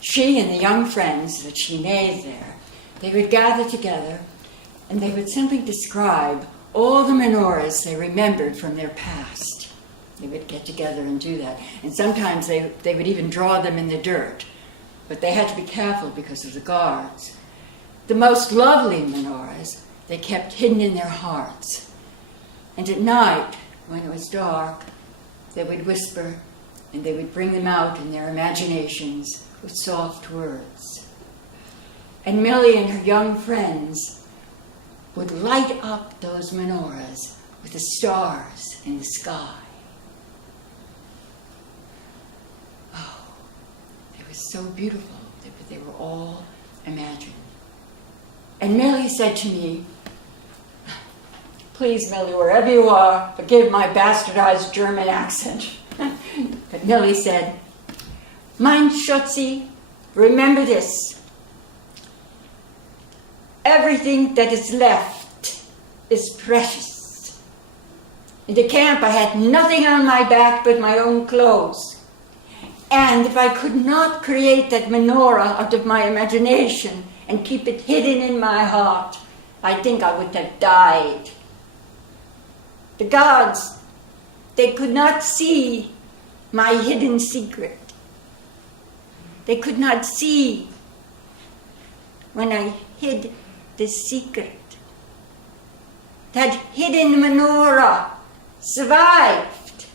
she and the young friends that she made there, they would gather together and they would simply describe all the menorahs they remembered from their past. They would get together and do that. And sometimes they would even draw them in the dirt. But they had to be careful because of the guards. The most lovely menorahs they kept hidden in their hearts. And at night, when it was dark, they would whisper and they would bring them out in their imaginations with soft words. And Millie and her young friends would light up those menorahs with the stars in the sky. Oh, it was so beautiful that they were all imagined. And Millie said to me, "Please, Millie, wherever you are, forgive my bastardized German accent." But Millie said, "Mein Schatzi, remember this. Everything that is left is precious. In the camp I had nothing on my back but my own clothes. And if I could not create that menorah out of my imagination and keep it hidden in my heart, I think I would have died. The gods, they could not see my hidden secret. They could not see when I hid the secret. That hidden menorah survived.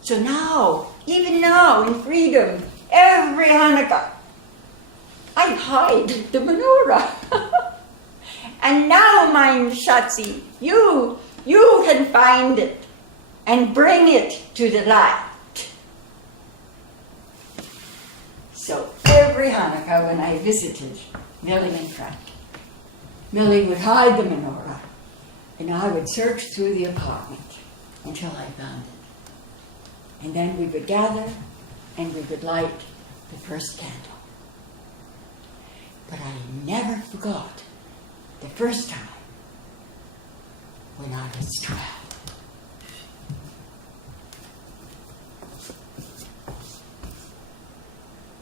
So now, even now in freedom, every Hanukkah, I hide the menorah. And now, mein Schatzi, you can find it and bring it to the light." So every Hanukkah when I visited Millie and Frank, Millie would hide the menorah and I would search through the apartment until I found it. And then we would gather and we would light the first candle. But I never forgot the first time when I was 12.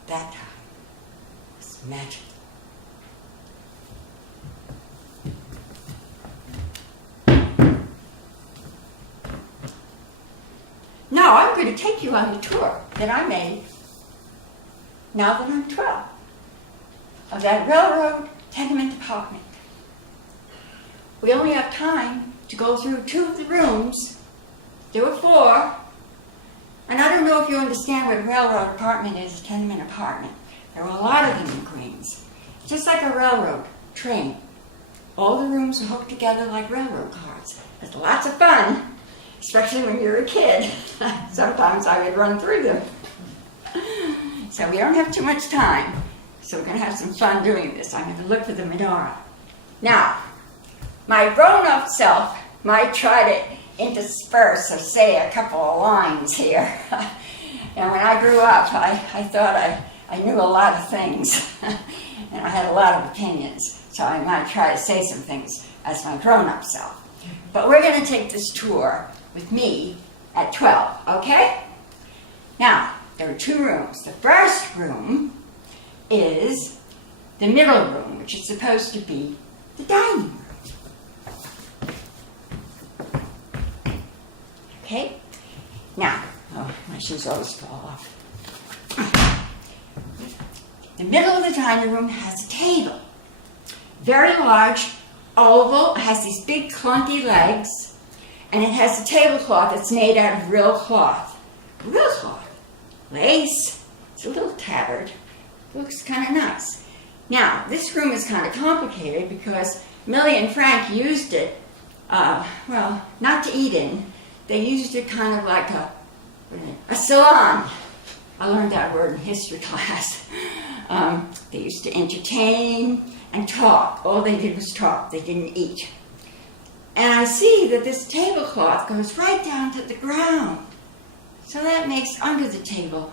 That time was magical. Now I'm going to take you on the tour that I made now that I'm 12 of that railroad tenement apartment. We only have time to go through 2 of the rooms. There were 4. And I don't know if you understand what a railroad apartment is, a tenement apartment. There were a lot of them in Queens. Just like a railroad train. All the rooms are hooked together like railroad cars. It's lots of fun, especially when you're a kid. Sometimes I would run through them. So we don't have too much time. So we're going to have some fun doing this. I'm going to look for the menorah. Now, my grown-up self might try to intersperse or say a couple of lines here. And when I grew up, I thought I knew a lot of things. And I had a lot of opinions. So I might try to say some things as my grown-up self. But we're going to take this tour with me at 12, okay? Now, there are 2 rooms. The first room is the middle room, which is supposed to be the dining room. Okay? Now, my shoes always fall off. The middle of the dining room has a table. Very large, oval, has these big clunky legs, and it has a tablecloth that's made out of real cloth. Real cloth. Lace. It's a little tattered. Looks kind of nice. Now, this room is kind of complicated because Millie and Frank used it, well, not to eat in. They used it kind of like a salon. I learned that word in history class. They used to entertain and talk. All they did was talk. They didn't eat. And I see that this tablecloth goes right down to the ground. So that makes under the table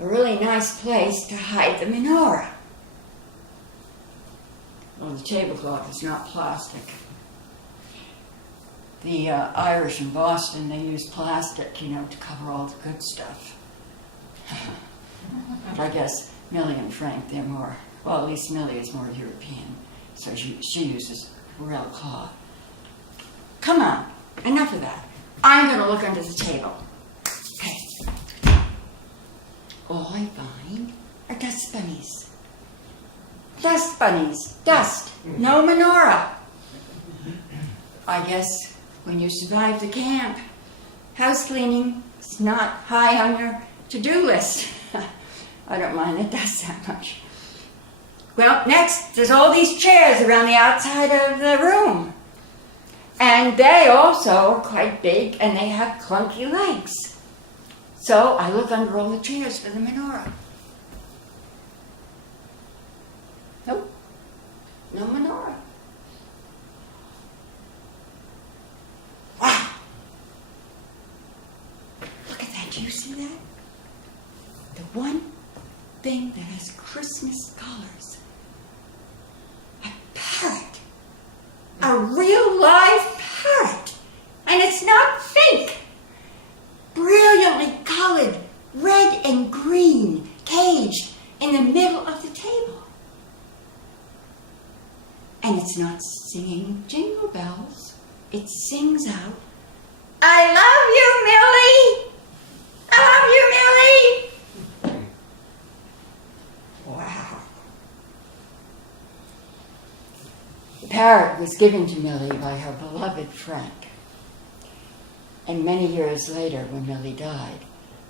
a really nice place to hide the menorah. Well, the tablecloth is not plastic. The Irish in Boston, they use plastic, to cover all the good stuff. But I guess Millie and Frank, they're more, well, at least Millie is more European, so she uses real cloth. Come on, enough of that. I'm going to look under the table. Okay. All I find are dust bunnies. Dust bunnies. Dust. No menorah. I guess when you survive the camp, house cleaning is not high on your to-do list. I don't mind the dust that much. Well, next, there's all these chairs around the outside of the room. And they also are quite big, and they have clunky legs. So I look under all the chairs for the menorah. Nope, no menorah. Wow! Look at that, do you see that? The one thing that has Christmas colors. A parrot. A real live parrot. And it's not fake. Brilliantly colored, red and green, caged in the middle of the table. And it's not singing jingle bells. It sings out, I love you, Millie! I love you, Millie! Wow. The parrot was given to Millie by her beloved Frank. And many years later, when Millie died,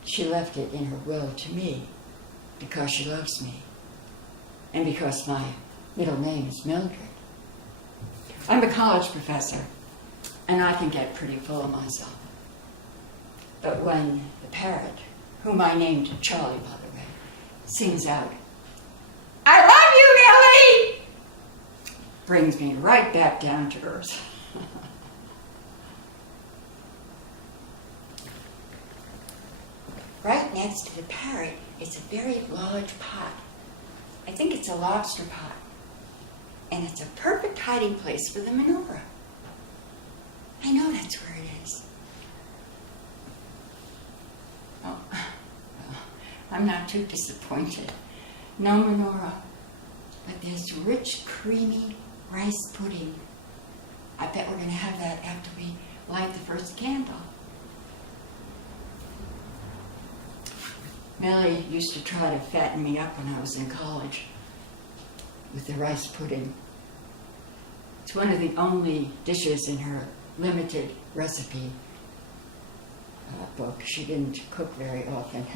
she left it in her will to me because she loves me and because my middle name is Mildred. I'm a college professor, and I can get pretty full of myself. But when the parrot, whom I named Charlie, by the way, sings out, I love you, Millie! Brings me right back down to earth. Right next to the parrot is a very large pot. I think it's a lobster pot. And it's a perfect hiding place for the menorah. I know that's where it is. Oh, well, I'm not too disappointed. No menorah, but there's rich, creamy rice pudding. I bet we're going to have that after we light the first candle. Millie used to try to fatten me up when I was in college with the rice pudding. It's one of the only dishes in her limited recipe book. She didn't cook very often.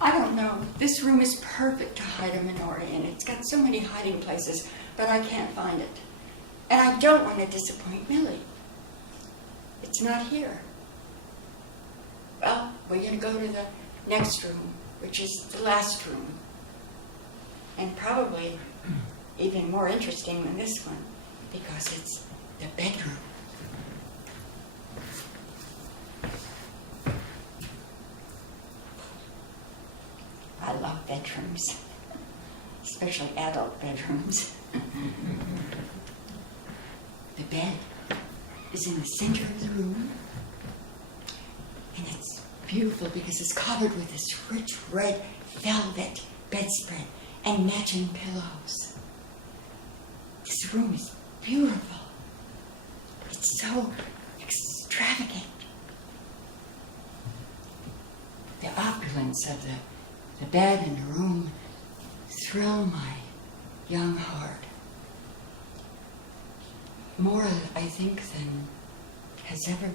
I don't know. This room is perfect to hide a menorah in. It's got so many hiding places, but I can't find it. And I don't want to disappoint Millie. It's not here. Well, we're going to go to the next room, which is the last room. And probably even more interesting than this one, because it's the bedroom. I love bedrooms, especially adult bedrooms. The bed is in the center of the room, and it's beautiful because it's covered with this rich red velvet bedspread and matching pillows. This room is beautiful. It's so extravagant. The opulence of the bed and the room thrill my young heart. More, I think, than has ever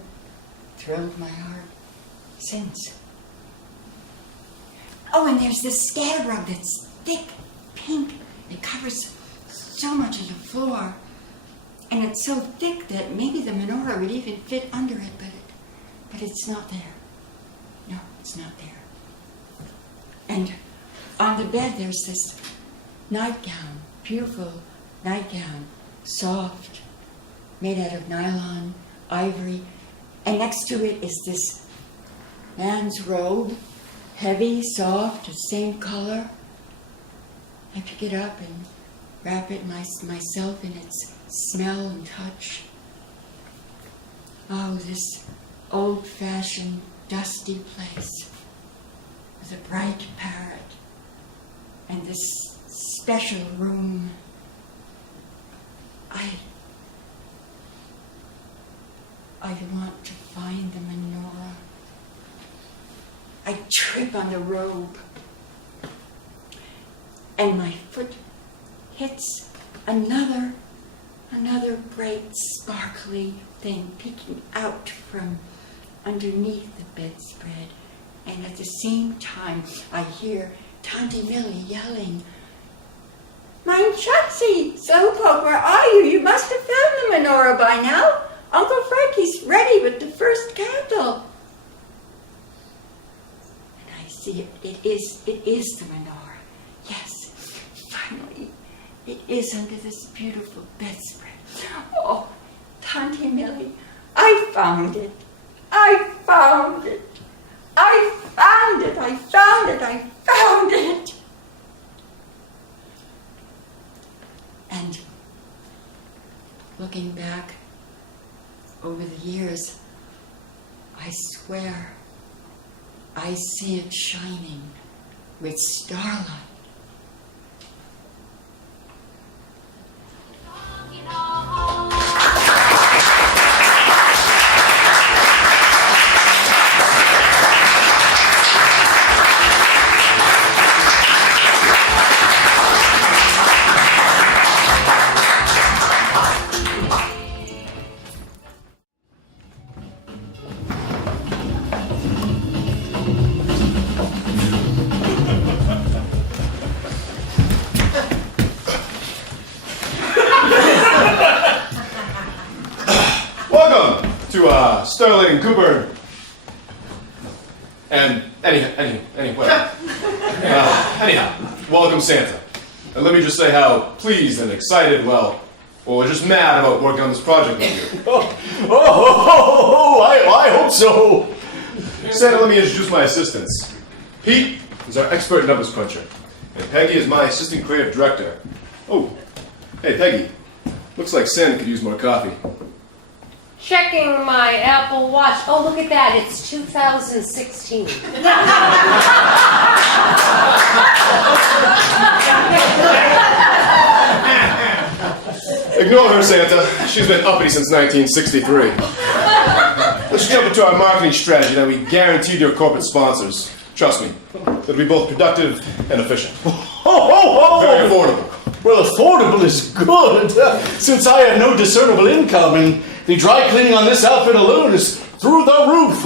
thrilled my heart since. Oh, and there's this scatter rug that's thick, pink. It covers so much of the floor. And it's so thick that maybe the menorah would even fit under it, but it's not there. No, it's not there. And on the bed there's this nightgown, beautiful nightgown, soft, made out of nylon, ivory, and next to it is this man's robe, heavy, soft, the same color. I pick it up and wrap it myself in its smell and touch. Oh, this old-fashioned, dusty place with a bright parrot and this special room. I want to find the menorah. I trip on the robe, and my foot hits another bright, sparkly thing peeking out from underneath the bedspread. And at the same time, I hear Tanti Millie yelling, "Mein Schatzi, Slowpoke, where are you? You must have found the menorah by now. Uncle Frankie's ready with the first candle." And I see it. It is the menorah. Yes, finally, it is under this beautiful bedspread. Oh, Tanti Millie, I found it. I found it. I found it. I found it. I found it. And looking back over the years, I swear I see it shining with starlight. Sterling, Cooper, and anyhow, welcome Santa. And let me just say how pleased and excited, well, just mad about working on this project with you. I hope so. Santa, let me introduce my assistants. Pete is our expert numbers cruncher, and Peggy is my assistant creative director. Oh, hey Peggy, looks like Santa could use more coffee. Checking my Apple Watch. Oh, look at that. It's 2016. Ignore her, Santa. She's been uppity since 1963. Let's jump into our marketing strategy that we guaranteed your corporate sponsors. Trust me, it'll be both productive and efficient. Ho, ho, ho! Very Well, affordable is good, since I have no discernible income, and the dry cleaning on this outfit alone is through the roof.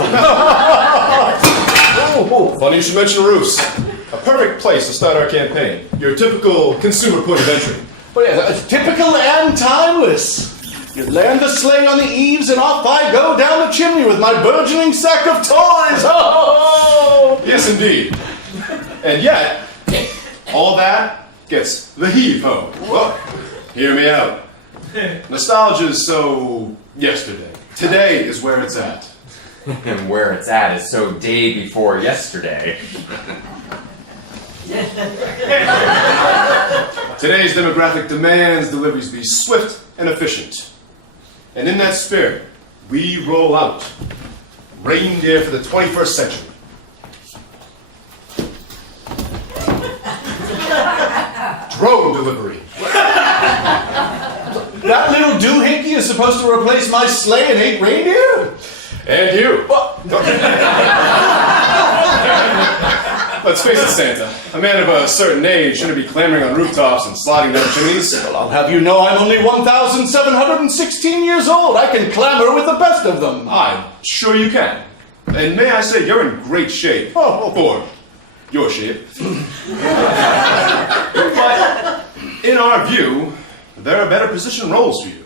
Oh, funny you should mention roofs. A perfect place to start our campaign. Your typical consumer point of entry. But yeah, it's typical and timeless. You land the sleigh on the eaves, and off I go down the chimney with my burgeoning sack of toys. Oh! Yes, indeed. And yet, all that gets the heave-ho. Well, hear me out. Nostalgia is so yesterday. Today is where it's at. And where it's at is so day before yesterday. Today's demographic demands deliveries be swift and efficient. And in that spirit, we roll out reindeer for the 21st century. Drone delivery. That little doohickey is supposed to replace my sleigh and 8 reindeer? And you. Let's face it, Santa. A man of a certain age shouldn't be clambering on rooftops and sliding down chimneys. Well, I'll have you know I'm only 1,716 years old. I can clamber with the best of them. I'm sure you can. And may I say, you're in great shape. For your shape. But in our view, there are better position roles for you.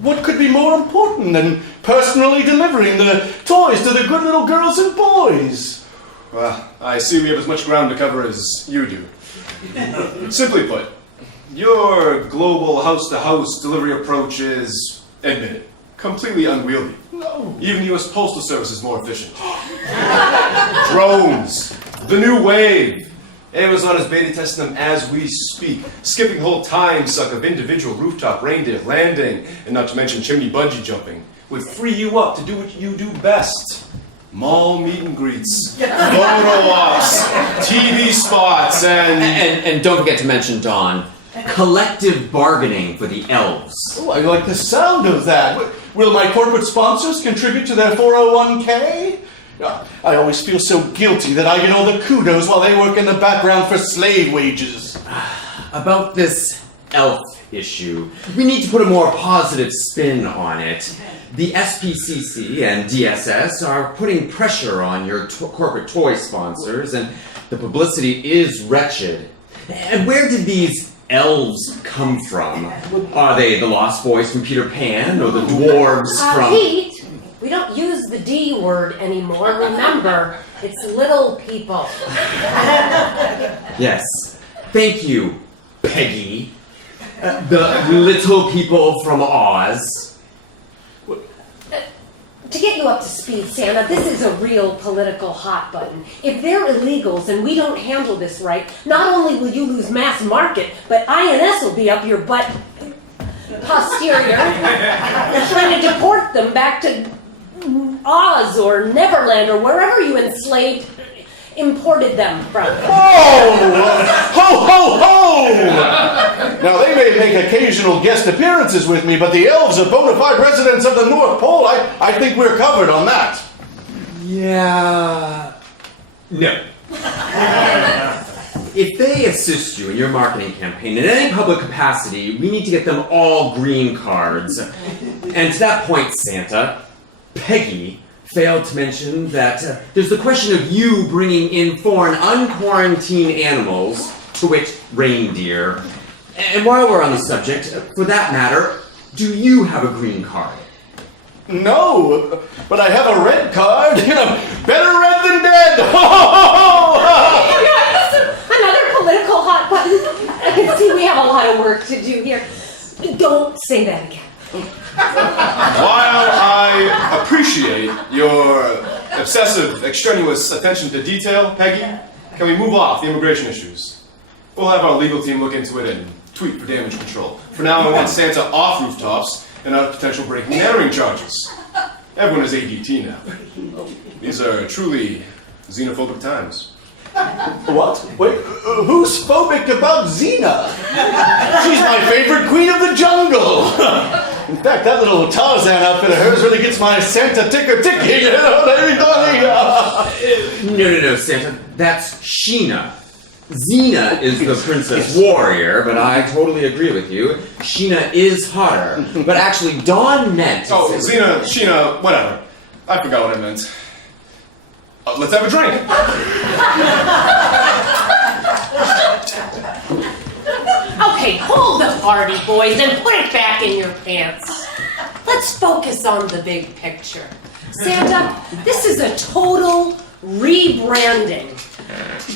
What could be more important than personally delivering the toys to the good little girls and boys? Well, I see we have as much ground to cover as you do. Simply put, your global house-to-house delivery approach is, admit it, completely unwieldy. No. Even the U.S. Postal Service is more efficient. Drones, the new wave. Amazon is beta testing them as we speak, skipping the whole time suck of individual rooftop reindeer landing, and not to mention chimney bungee jumping, would free you up to do what you do best. Mall meet and greets, photo ops, TV spots, And don't forget to mention, Don, collective bargaining for the elves. Oh, I like the sound of that. Will my corporate sponsors contribute to their 401k? I always feel so guilty that I get all the kudos while they work in the background for slave wages. About this elf issue, we need to put a more positive spin on it. The SPCC and DSS are putting pressure on your corporate toy sponsors, and the publicity is wretched. And where did these elves come from? Are they the Lost Boys from Peter Pan, or the dwarves from... Pete, we don't use the D word anymore. Remember, it's little people. Yes. Thank you, Peggy. The little people from Oz. To get you up to speed, Santa, this is a real political hot button. If they're illegals and we don't handle this right, not only will you lose mass market, but INS will be up your butt posterior trying to deport them back to Oz or Neverland or wherever you imported them from. Oh! Ho, ho, ho! Now, they may make occasional guest appearances with me, but the elves are bona fide residents of the North Pole. I think we're covered on that. Yeah. No. If they assist you in your marketing campaign in any public capacity, we need to get them all green cards. And to that point, Santa, Peggy failed to mention that there's the question of you bringing in foreign unquarantined animals, to which reindeer. And while we're on the subject, for that matter, do you have a green card? No, but I have a red card. Better red than dead. Another political hot button. I can see we have a lot of work to do here. Don't say that again. While I appreciate your obsessive, extraneous attention to detail, Peggy, can we move off the immigration issues? We'll have our legal team look into it and tweet for damage control. For now, I want Santa off rooftops and out of potential breaking and entering charges. Everyone is ADT now. These are truly xenophobic times. What? Wait, who's phobic about Xena? She's my favorite queen of the jungle. In fact, that little Tarzan outfit of hers really gets my Santa ticker ticking. No, Santa. That's Sheena. Xena is the princess warrior, but I totally agree with you. Sheena is hotter. But actually, Dawn meant... Oh, Xena, Sheena, whatever. I forgot what I meant. Let's have a drink. Okay, hold the party, boys, and put it back in your pants. Let's focus on the big picture. Santa, this is a total rebranding.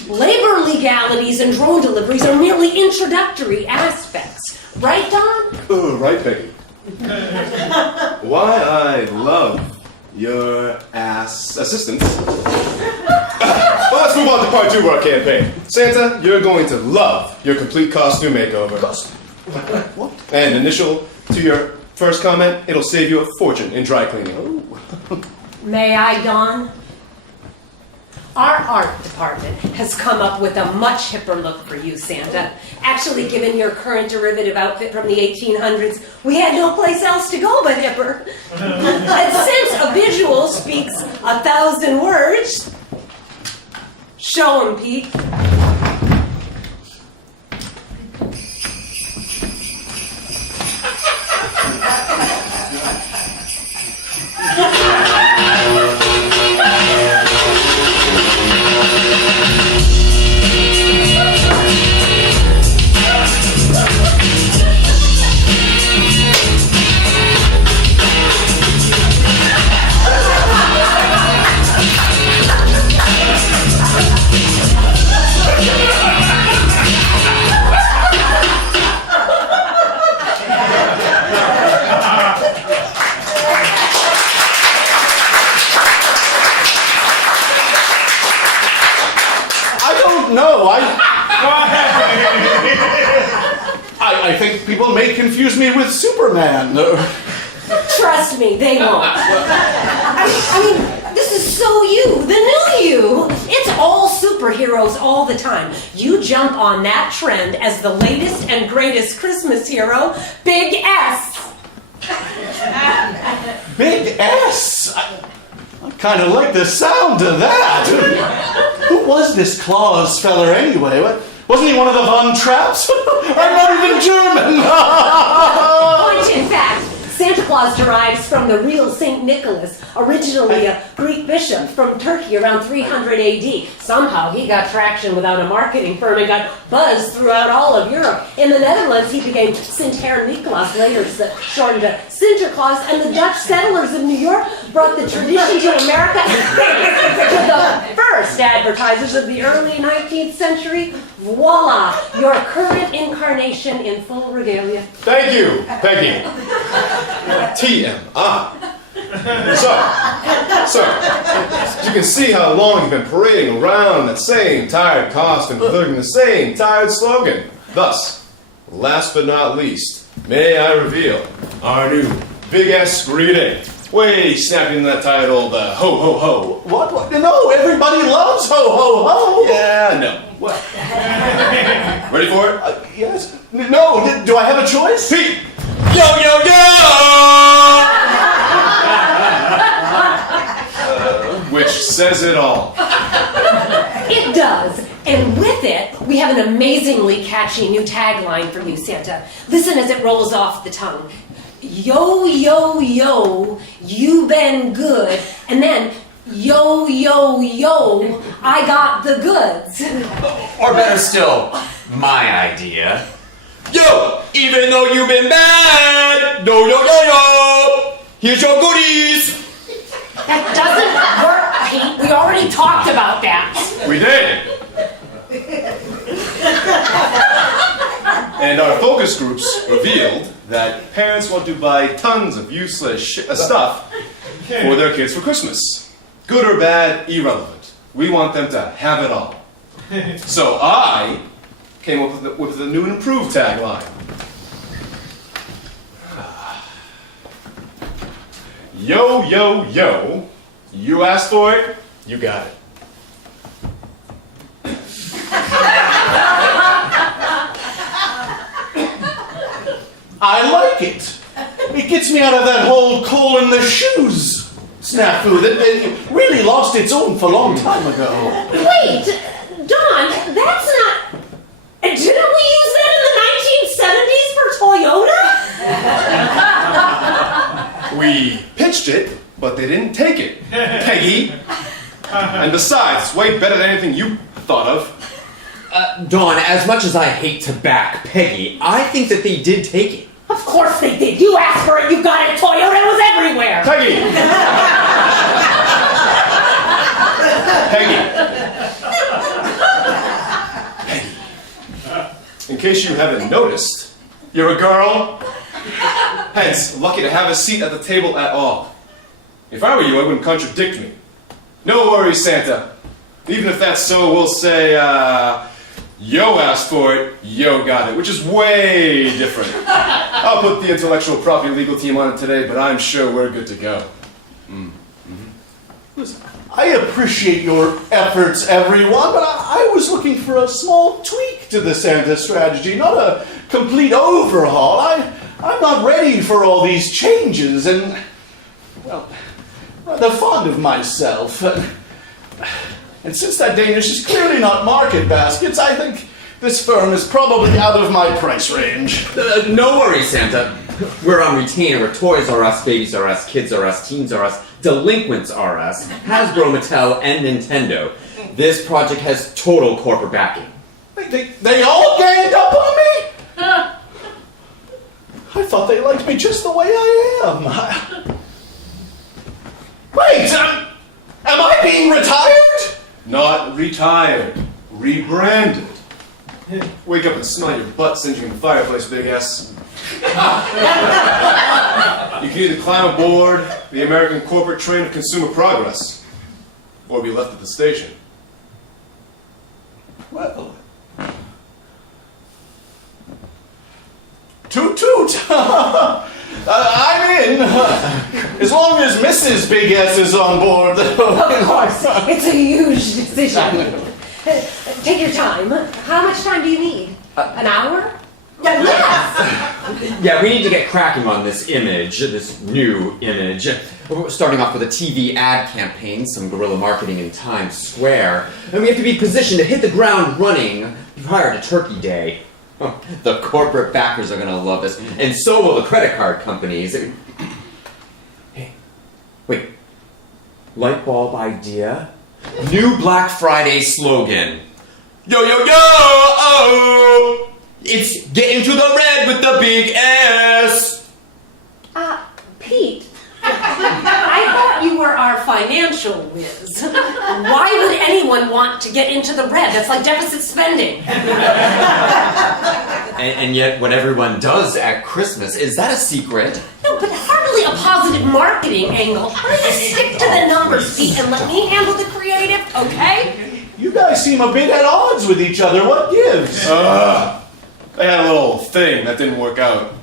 Labor legalities and drone deliveries are merely introductory aspects. Right, Don? Oh, right, Peggy. Why I love your ass assistance. Well, let's move on to part 2 of our campaign. Santa, you're going to love your complete costume makeover. What? And initial to your first comment, it'll save you a fortune in dry cleaning. Oh. May I, Don? Our art department has come up with a much hipper look for you, Santa. Actually, given your current derivative outfit from the 1800s, we had no place else to go but hipper. And since a visual speaks 1,000 words, show 'em, Pete. No, I think people may confuse me with Superman. Trust me, they won't. I mean, this is so you, the new you. It's all superheroes all the time. You jump on that trend as the latest and greatest Christmas hero, Big S. Big S? I kind of like the sound of that. Who was this Claus feller anyway? Wasn't he one of the Von Trapps? I'm not even German. Which, in fact, Santa Claus derives from the real St. Nicholas, originally a Greek bishop from Turkey around 300 AD. Somehow he got traction without a marketing firm and got buzzed throughout all of Europe. In the Netherlands, he became Sint-Herr Nicolaas, later shortened to Sinterklaas, and the Dutch settlers of New York brought the tradition to America to the first advertisers of the early 19th century. Voila, your current incarnation in full regalia. Thank you, Peggy. TMI. So, you can see how long you've been parading around in that same tired costume, delivering the same tired slogan. Thus, last but not least, may I reveal our new Big S greeting. Way snapping that title, the ho ho ho. What? No, everybody loves ho ho ho. Yeah, no. What? Ready for it? Yes. No, do I have a choice? Pete! Yo, yo, yo! Which says it all. It does. And with it, we have an amazingly catchy new tagline for you, Santa. Listen as it rolls off the tongue. Yo, yo, yo, you been good. And then, yo, yo, yo, I got the goods. Or better still, my idea. Yo, even though you've been bad, yo, yo, yo, yo, here's your goodies. That doesn't work, Pete. We already talked about that. We did. And our focus groups revealed that parents want to buy tons of useless stuff for their kids for Christmas. Good or bad, irrelevant. We want them to have it all. So I came up with a new and improved tagline. Yo, yo, yo. You asked for it, you got it. I like it. It gets me out of that whole coal in the shoes snafu that really lost its own for a long time ago. Wait, Don, that's not they didn't take it, Peggy. And besides, it's way better than anything you thought of. Dawn, as much as I hate to back Peggy, I think that they did take it. Of course they did. You asked for it, you got it, Toyo. It was everywhere. Peggy! Peggy. In case you haven't noticed, you're a girl. Hence, lucky to have a seat at the table at all. If I were you, I wouldn't contradict me. No worries, Santa. Even if that's so, we'll say, yo asked for it, yo got it, which is way different. I'll put the intellectual property legal team on it today, but I'm sure we're good to go. Listen, I appreciate your efforts, everyone, but I was looking for a small tweak to the Santa strategy, not a complete overhaul. I'm not ready for all these changes, and, well, rather fond of myself. And since that Danish is clearly not market baskets, I think this firm is probably out of my price range. No worries, Santa. We're on retainer with Toys R Us, Babies R Us, Kids R Us, Teens R Us, Delinquents R Us, Hasbro, Mattel, and Nintendo. This project has total corporate backing. They all ganged up on me? I thought they liked me just the way I am. Wait, am I being retired? Not retired. Rebranded. Wake up and smell your butt singeing in the fireplace, big ass. You can either climb aboard the American corporate train of consumer progress, or be left at the station. Well, toot toot! I'm in! As long as Mrs. Big S is on board. Of course, it's a huge decision. Take your time. How much time do you need? An hour? Yes! Yeah, we need to get cracking on this image, this new image. We're starting off with a TV ad campaign, some guerrilla marketing in Times Square, and we have to be positioned to hit the ground running prior to Turkey Day. The corporate backers are going to love this, and so will the credit card companies. Hey, wait. Light bulb idea? New Black Friday slogan. Yo, yo, yo! Oh! It's get into the red with the big S! Pete, I thought you were our financial whiz. Why would anyone want to get into the red? That's like deficit spending. And yet what everyone does at Christmas, is that a secret? No, but hardly a positive marketing angle. Why don't you stick to the numbers, Pete, and let me handle the creative, okay? You guys seem a bit at odds with each other. What gives? They had a little thing that didn't work out.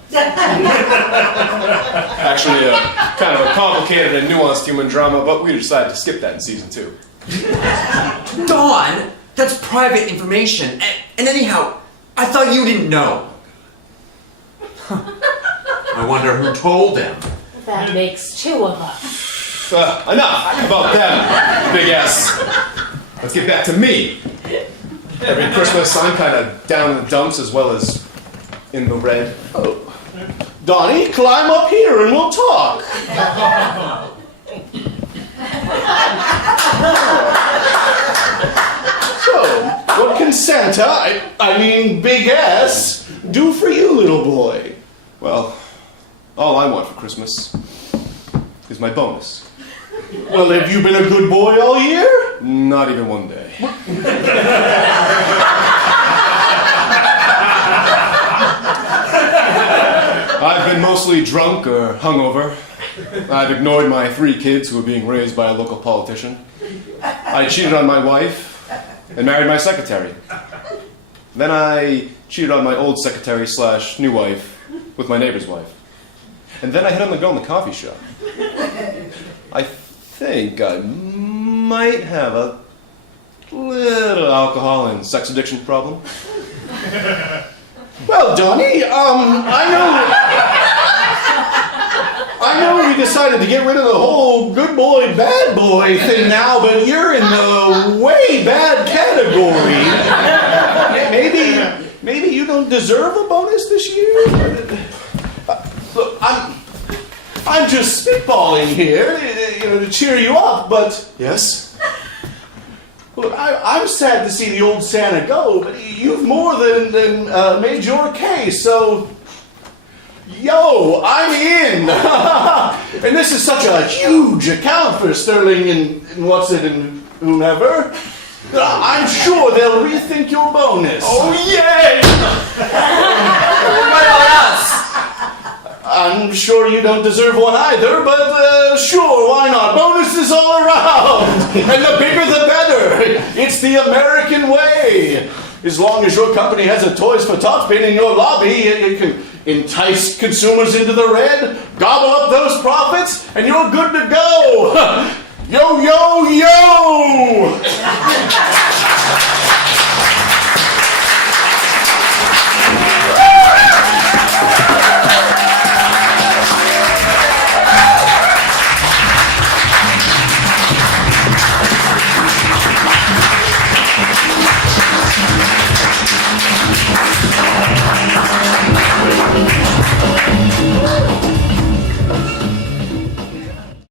Actually, kind of a complicated and nuanced human drama, but we decided to skip that in season 2. Dawn, that's private information. And anyhow, I thought you didn't know. I wonder who told him. That makes 2 of us. Enough about them, big ass. Let's get back to me. Every Christmas, I'm kind of down in the dumps as well as in the red. Oh. Donnie, climb up here and we'll talk. So, what can Santa, I mean Big S, do for you, little boy? Well, all I want for Christmas is my bonus. Well, have you been a good boy all year? Not even one day. I've been mostly drunk or hungover. I've ignored my 3 kids who were being raised by a local politician. I cheated on my wife and married my secretary. Then I cheated on my old secretary / new wife with my neighbor's wife. And then I hit on the girl in the coffee shop. I think I might have a little alcohol and sex addiction problem. Well, Donnie, I know we decided to get rid of the whole good boy, bad boy thing now, but you're in the way bad category. Maybe you don't deserve a bonus this year? Look, I'm just spitballing here. to cheer you up, but Yes? look, I'm sad to see the old Santa go, but you've more than made your case, so yo, I'm in. And this is such a huge account for Sterling and whomever. I'm sure they'll rethink your bonus. Oh, yay! What about us? I'm sure you don't deserve one either, but sure, why not? Bonuses all around! And the bigger the better! It's the American way! As long as your company has a Toys for Tots bin in your lobby, it can entice consumers into the red, gobble up those profits, and you're good to go! Yo, yo, yo!